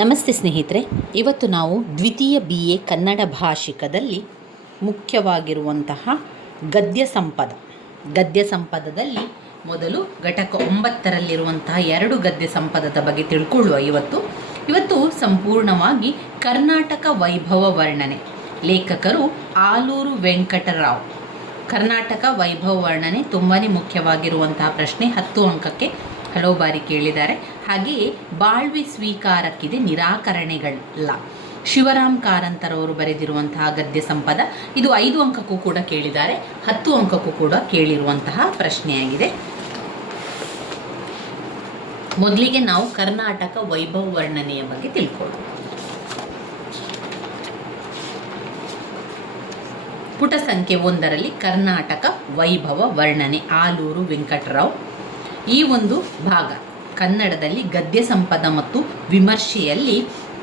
ನಮಸ್ತೆ ಸ್ನೇಹಿತರೆ, ಇವತ್ತು ನಾವು ದ್ವಿತೀಯ BA ಕನ್ನಡ ಭಾಷಿಕದಲ್ಲಿ ಮುಖ್ಯವಾಗಿರುವಂತಹ ಗದ್ಯ ಸಂಪದದಲ್ಲಿ ಮೊದಲು ಘಟಕ 9ರಲ್ಲಿರುವಂತಹ 2 ಗದ್ಯ ಸಂಪದದ ಬಗ್ಗೆ ತಿಳ್ಕೊಳ್ಳುವ. ಇವತ್ತು ಸಂಪೂರ್ಣವಾಗಿ ಕರ್ನಾಟಕ ವೈಭವ ವರ್ಣನೆ, ಲೇಖಕರು ಆಲೂರು ವೆಂಕಟರಾವ್. ಕರ್ನಾಟಕ ವೈಭವ ವರ್ಣನೆ ತುಂಬಾ ಮುಖ್ಯವಾಗಿರುವಂತಹ ಪ್ರಶ್ನೆ, 10 ಅಂಕಕ್ಕೆ ಹಲವು ಬಾರಿ ಕೇಳಿದ್ದಾರೆ. ಹಾಗೆಯೇ ಬಾಳ್ವೆ ಸ್ವೀಕಾರಕ್ಕಿದೆ ನಿರಾಕರಣೆಗಳಲ್ಲ, ಶಿವರಾಮ್ ಕಾರಂತರವರು ಬರೆದಿರುವಂತಹ ಗದ್ಯ ಸಂಪದ. ಇದು 5 ಅಂಕಕ್ಕೂ ಕೂಡ ಕೇಳಿದ್ದಾರೆ, 10 ಅಂಕಕ್ಕೂ ಕೂಡ ಕೇಳಿರುವಂತಹ ಪ್ರಶ್ನೆಯಾಗಿದೆ. ಮೊದಲಿಗೆ ನಾವು ಕರ್ನಾಟಕ ವೈಭವ ವರ್ಣನೆಯ ಬಗ್ಗೆ ತಿಳ್ಕೊಳ್ಳೋಣ. ಪುಟ ಸಂಖ್ಯೆ 1ರಲ್ಲಿ ಕರ್ನಾಟಕ ವೈಭವ ವರ್ಣನೆ, ಆಲೂರು ವೆಂಕಟರಾವ್. ಈ ಒಂದು ಭಾಗ ಕನ್ನಡದಲ್ಲಿ ಗದ್ಯ ಸಂಪದ ಮತ್ತು ವಿಮರ್ಶೆಯಲ್ಲಿ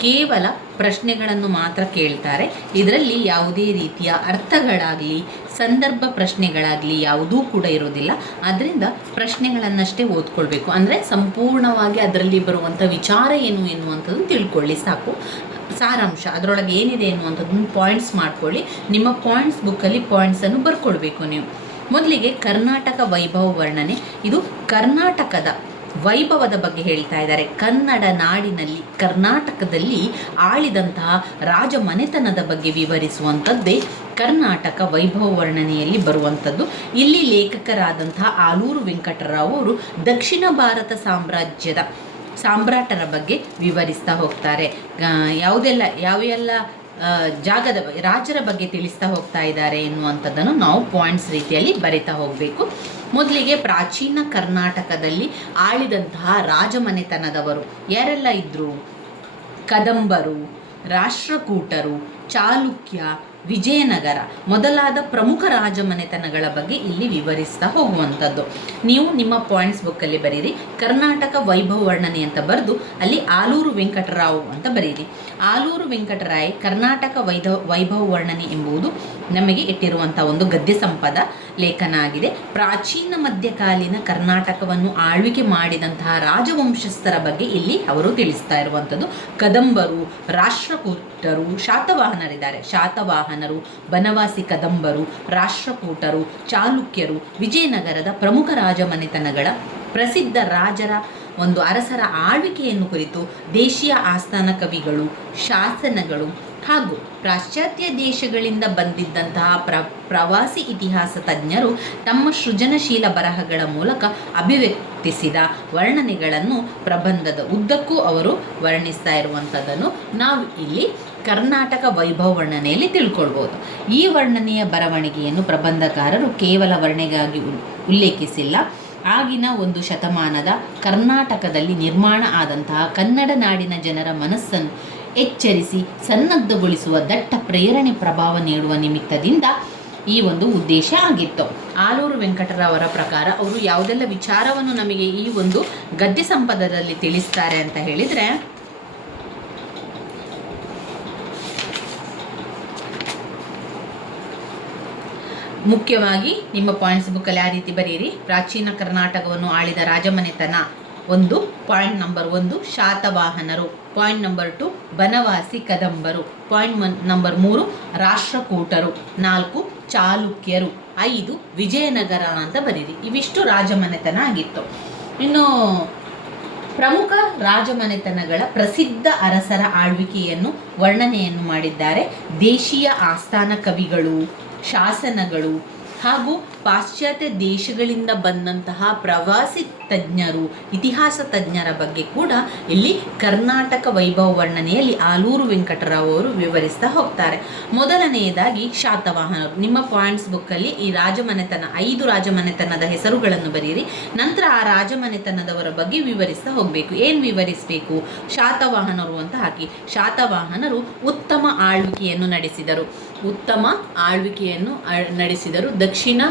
ಕೇವಲ ಪ್ರಶ್ನೆಗಳನ್ನು ಮಾತ್ರ ಕೇಳ್ತಾರೆ. ಇದರಲ್ಲಿ ಯಾವುದೇ ರೀತಿಯ ಅರ್ಥಗಳಾಗಲಿ ಸಂದರ್ಭ ಪ್ರಶ್ನೆಗಳಾಗಲಿ ಯಾವುದೂ ಕೂಡ ಇರೋದಿಲ್ಲ. ಆದ್ದರಿಂದ ಪ್ರಶ್ನೆಗಳನ್ನಷ್ಟೇ ಓದ್ಕೊಳ್ಬೇಕು. ಅಂದರೆ ಸಂಪೂರ್ಣವಾಗಿ ಅದರಲ್ಲಿ ಬರುವಂಥ ವಿಚಾರ ಏನು ಎನ್ನುವಂಥದ್ದು ತಿಳ್ಕೊಳ್ಳಿ ಸಾಕು. ಸಾರಾಂಶ ಅದರೊಳಗೆ ಏನಿದೆ ಎನ್ನುವಂಥದ್ದನ್ನು ಪಾಯಿಂಟ್ಸ್ ಮಾಡ್ಕೊಳ್ಳಿ. ನಿಮ್ಮ ಪಾಯಿಂಟ್ಸ್ ಬುಕ್ಕಲ್ಲಿ ಪಾಯಿಂಟ್ಸನ್ನು ಬರ್ಕೊಳ್ಬೇಕು ನೀವು. ಮೊದಲಿಗೆ ಕರ್ನಾಟಕ ವೈಭವ ವರ್ಣನೆ, ಇದು ಕರ್ನಾಟಕದ ವೈಭವದ ಬಗ್ಗೆ ಹೇಳ್ತಾ ಇದ್ದಾರೆ. ಕನ್ನಡ ನಾಡಿನಲ್ಲಿ ಕರ್ನಾಟಕದಲ್ಲಿ ಆಳಿದಂತಹ ರಾಜಮನೆತನದ ಬಗ್ಗೆ ವಿವರಿಸುವಂಥದ್ದೇ ಕರ್ನಾಟಕ ವೈಭವ ವರ್ಣನೆಯಲ್ಲಿ ಬರುವಂಥದ್ದು. ಇಲ್ಲಿ ಲೇಖಕರಾದಂತಹ ಆಲೂರು ವೆಂಕಟರಾವ್ ಅವರು ದಕ್ಷಿಣ ಭಾರತ ಸಾಮ್ರಾಜ್ಯದ ಸಾಮ್ರಾಟರ ಬಗ್ಗೆ ವಿವರಿಸ್ತಾ ಹೋಗ್ತಾರೆ. ಯಾವೆಲ್ಲ ಜಾಗದ ರಾಜರ ಬಗ್ಗೆ ತಿಳಿಸ್ತಾ ಹೋಗ್ತಾ ಇದ್ದಾರೆ ಎನ್ನುವಂಥದ್ದನ್ನು ನಾವು ಪಾಯಿಂಟ್ಸ್ ರೀತಿಯಲ್ಲಿ ಬರಿತಾ ಹೋಗಬೇಕು. ಮೊದಲಿಗೆ ಪ್ರಾಚೀನ ಕರ್ನಾಟಕದಲ್ಲಿ ಆಳಿದಂತಹ ರಾಜಮನೆತನದವರು ಯಾರೆಲ್ಲ ಇದ್ದರು? ಕದಂಬರು, ರಾಷ್ಟ್ರಕೂಟರು, ಚಾಲುಕ್ಯ, ವಿಜಯನಗರ ಮೊದಲಾದ ಪ್ರಮುಖ ರಾಜಮನೆತನಗಳ ಬಗ್ಗೆ ಇಲ್ಲಿ ವಿವರಿಸ್ತಾ ಹೋಗುವಂಥದ್ದು. ನೀವು ನಿಮ್ಮ ಪಾಯಿಂಟ್ಸ್ ಬುಕ್ಕಲ್ಲಿ ಬರೀರಿ. ಕರ್ನಾಟಕ ವೈಭವ ವರ್ಣನೆ ಅಂತ ಬರೆದು ಅಲ್ಲಿ ಆಲೂರು ವೆಂಕಟರಾವ್ ಅಂತ ಬರೀರಿ. ಆಲೂರು ವೆಂಕಟರಾಯ್ ಕರ್ನಾಟಕ ವೈಭವ ವರ್ಣನೆ ಎಂಬುದು ನಮಗೆ ಇಟ್ಟಿರುವಂಥ ಒಂದು ಗದ್ಯ ಸಂಪದ ಲೇಖನ ಆಗಿದೆ. ಪ್ರಾಚೀನ ಮಧ್ಯಕಾಲೀನ ಕರ್ನಾಟಕವನ್ನು ಆಳ್ವಿಕೆ ಮಾಡಿದಂತಹ ರಾಜವಂಶಸ್ಥರ ಬಗ್ಗೆ ಇಲ್ಲಿ ಅವರು ತಿಳಿಸ್ತಾ ಇರುವಂಥದ್ದು. ಕದಂಬರು, ರಾಷ್ಟ್ರಕೂಟರು, ಶಾತವಾಹನರಿದ್ದಾರೆ. ಶಾತವಾಹನರು, ಬನವಾಸಿ ಕದಂಬರು, ರಾಷ್ಟ್ರಕೂಟರು, ಚಾಲುಕ್ಯರು, ವಿಜಯನಗರದ ಪ್ರಮುಖ ರಾಜಮನೆತನಗಳ ಪ್ರಸಿದ್ಧ ರಾಜರ ಒಂದು ಅರಸರ ಆಳ್ವಿಕೆಯನ್ನು ಕುರಿತು ದೇಶೀಯ ಆಸ್ಥಾನ ಕವಿಗಳು, ಶಾಸನಗಳು ಹಾಗೂ ಪಾಶ್ಚಾತ್ಯ ದೇಶಗಳಿಂದ ಬಂದಿದ್ದಂತಹ ಪ್ರವಾಸಿ ಇತಿಹಾಸ ತಜ್ಞರು ತಮ್ಮ ಸೃಜನಶೀಲ ಬರಹಗಳ ಮೂಲಕ ಅಭಿವ್ಯಕ್ತಿಸಿದ ವರ್ಣನೆಗಳನ್ನು ಪ್ರಬಂಧದ ಉದ್ದಕ್ಕೂ ಅವರು ವರ್ಣಿಸ್ತಾ ಇರುವಂಥದ್ದನ್ನು ನಾವು ಇಲ್ಲಿ ಕರ್ನಾಟಕ ವೈಭವ ವರ್ಣನೆಯಲ್ಲಿ ತಿಳ್ಕೊಳ್ಬೋದು. ಈ ವರ್ಣನೆಯ ಬರವಣಿಗೆಯನ್ನು ಪ್ರಬಂಧಕಾರರು ಕೇವಲ ವರ್ಣನೆಗಾಗಿ ಉಲ್ಲೇಖಿಸಿಲ್ಲ. ಆಗಿನ ಒಂದು ಶತಮಾನದ ಕರ್ನಾಟಕದಲ್ಲಿ ನಿರ್ಮಾಣ ಆದಂತಹ ಕನ್ನಡ ನಾಡಿನ ಜನರ ಮನಸ್ಸನ್ನು ಎಚ್ಚರಿಸಿ ಸನ್ನದ್ಧಗೊಳಿಸುವ ದಟ್ಟ ಪ್ರೇರಣೆ ಪ್ರಭಾವ ನೀಡುವ ನಿಮಿತ್ತದಿಂದ ಈ ಒಂದು ಉದ್ದೇಶ ಆಗಿತ್ತು. ಆಲೂರು ವೆಂಕಟರಾವ್ ಅವರ ಪ್ರಕಾರ ಅವರು ಯಾವುದೆಲ್ಲ ವಿಚಾರವನ್ನು ನಮಗೆ ಈ ಒಂದು ಗದ್ಯ ಸಂಪದದಲ್ಲಿ ತಿಳಿಸ್ತಾರೆ ಅಂತ ಹೇಳಿದರೆ, ಮುಖ್ಯವಾಗಿ ನಿಮ್ಮ ಪಾಯಿಂಟ್ಸ್ ಬುಕ್ಕಲ್ಲಿ ಆ ರೀತಿ ಬರೀರಿ. ಪ್ರಾಚೀನ ಕರ್ನಾಟಕವನ್ನು ಆಳಿದ ರಾಜಮನೆತನ 1, ಪಾಯಿಂಟ್ ನಂಬರ್ 1 ಶಾತವಾಹನರು, ಪಾಯಿಂಟ್ ನಂಬರ್ 2 ಬನವಾಸಿ ಕದಂಬರು, ಪಾಯಿಂಟ್ ನಂಬರ್ 3 ರಾಷ್ಟ್ರಕೂಟರು, 4 ಚಾಲುಕ್ಯರು, 5 ವಿಜಯನಗರ ಅಂತ ಬರೀರಿ. ಇವಿಷ್ಟು ರಾಜಮನೆತನ ಆಗಿತ್ತು. ಇನ್ನು ಪ್ರಮುಖ ರಾಜಮನೆತನಗಳ ಪ್ರಸಿದ್ಧ ಅರಸರ ಆಳ್ವಿಕೆಯನ್ನು ವರ್ಣನೆಯನ್ನು ಮಾಡಿದ್ದಾರೆ. ದೇಶೀಯ ಆಸ್ಥಾನ ಕವಿಗಳು, ಶಾಸನಗಳು ಹಾಗೂ ಪಾಶ್ಚಾತ್ಯ ದೇಶಗಳಿಂದ ಬಂದಂತಹ ಪ್ರವಾಸಿ ತಜ್ಞರು, ಇತಿಹಾಸ ತಜ್ಞರ ಬಗ್ಗೆ ಕೂಡ ಇಲ್ಲಿ ಕರ್ನಾಟಕ ವೈಭವ ವರ್ಣನೆಯಲ್ಲಿ ಆಲೂರು ವೆಂಕಟರಾವ್ ಅವರು ವಿವರಿಸ್ತಾ ಹೋಗ್ತಾರೆ. ಮೊದಲನೆಯದಾಗಿ ಶಾತವಾಹನರು. ನಿಮ್ಮ ಪಾಯಿಂಟ್ಸ್ ಬುಕ್ಕಲ್ಲಿ ಈ ರಾಜಮನೆತನ 5 ರಾಜಮನೆತನದ ಹೆಸರುಗಳನ್ನು ಬರೀರಿ. ನಂತರ ಆ ರಾಜಮನೆತನದವರ ಬಗ್ಗೆ ವಿವರಿಸ್ತಾ ಹೋಗಬೇಕು. ಏನು ವಿವರಿಸಬೇಕು? ಶಾತವಾಹನರು ಅಂತ ಹಾಕಿ. ಶಾತವಾಹನರು ಉತ್ತಮ ಆಳ್ವಿಕೆಯನ್ನು ನಡೆಸಿದರು. ದಕ್ಷಿಣ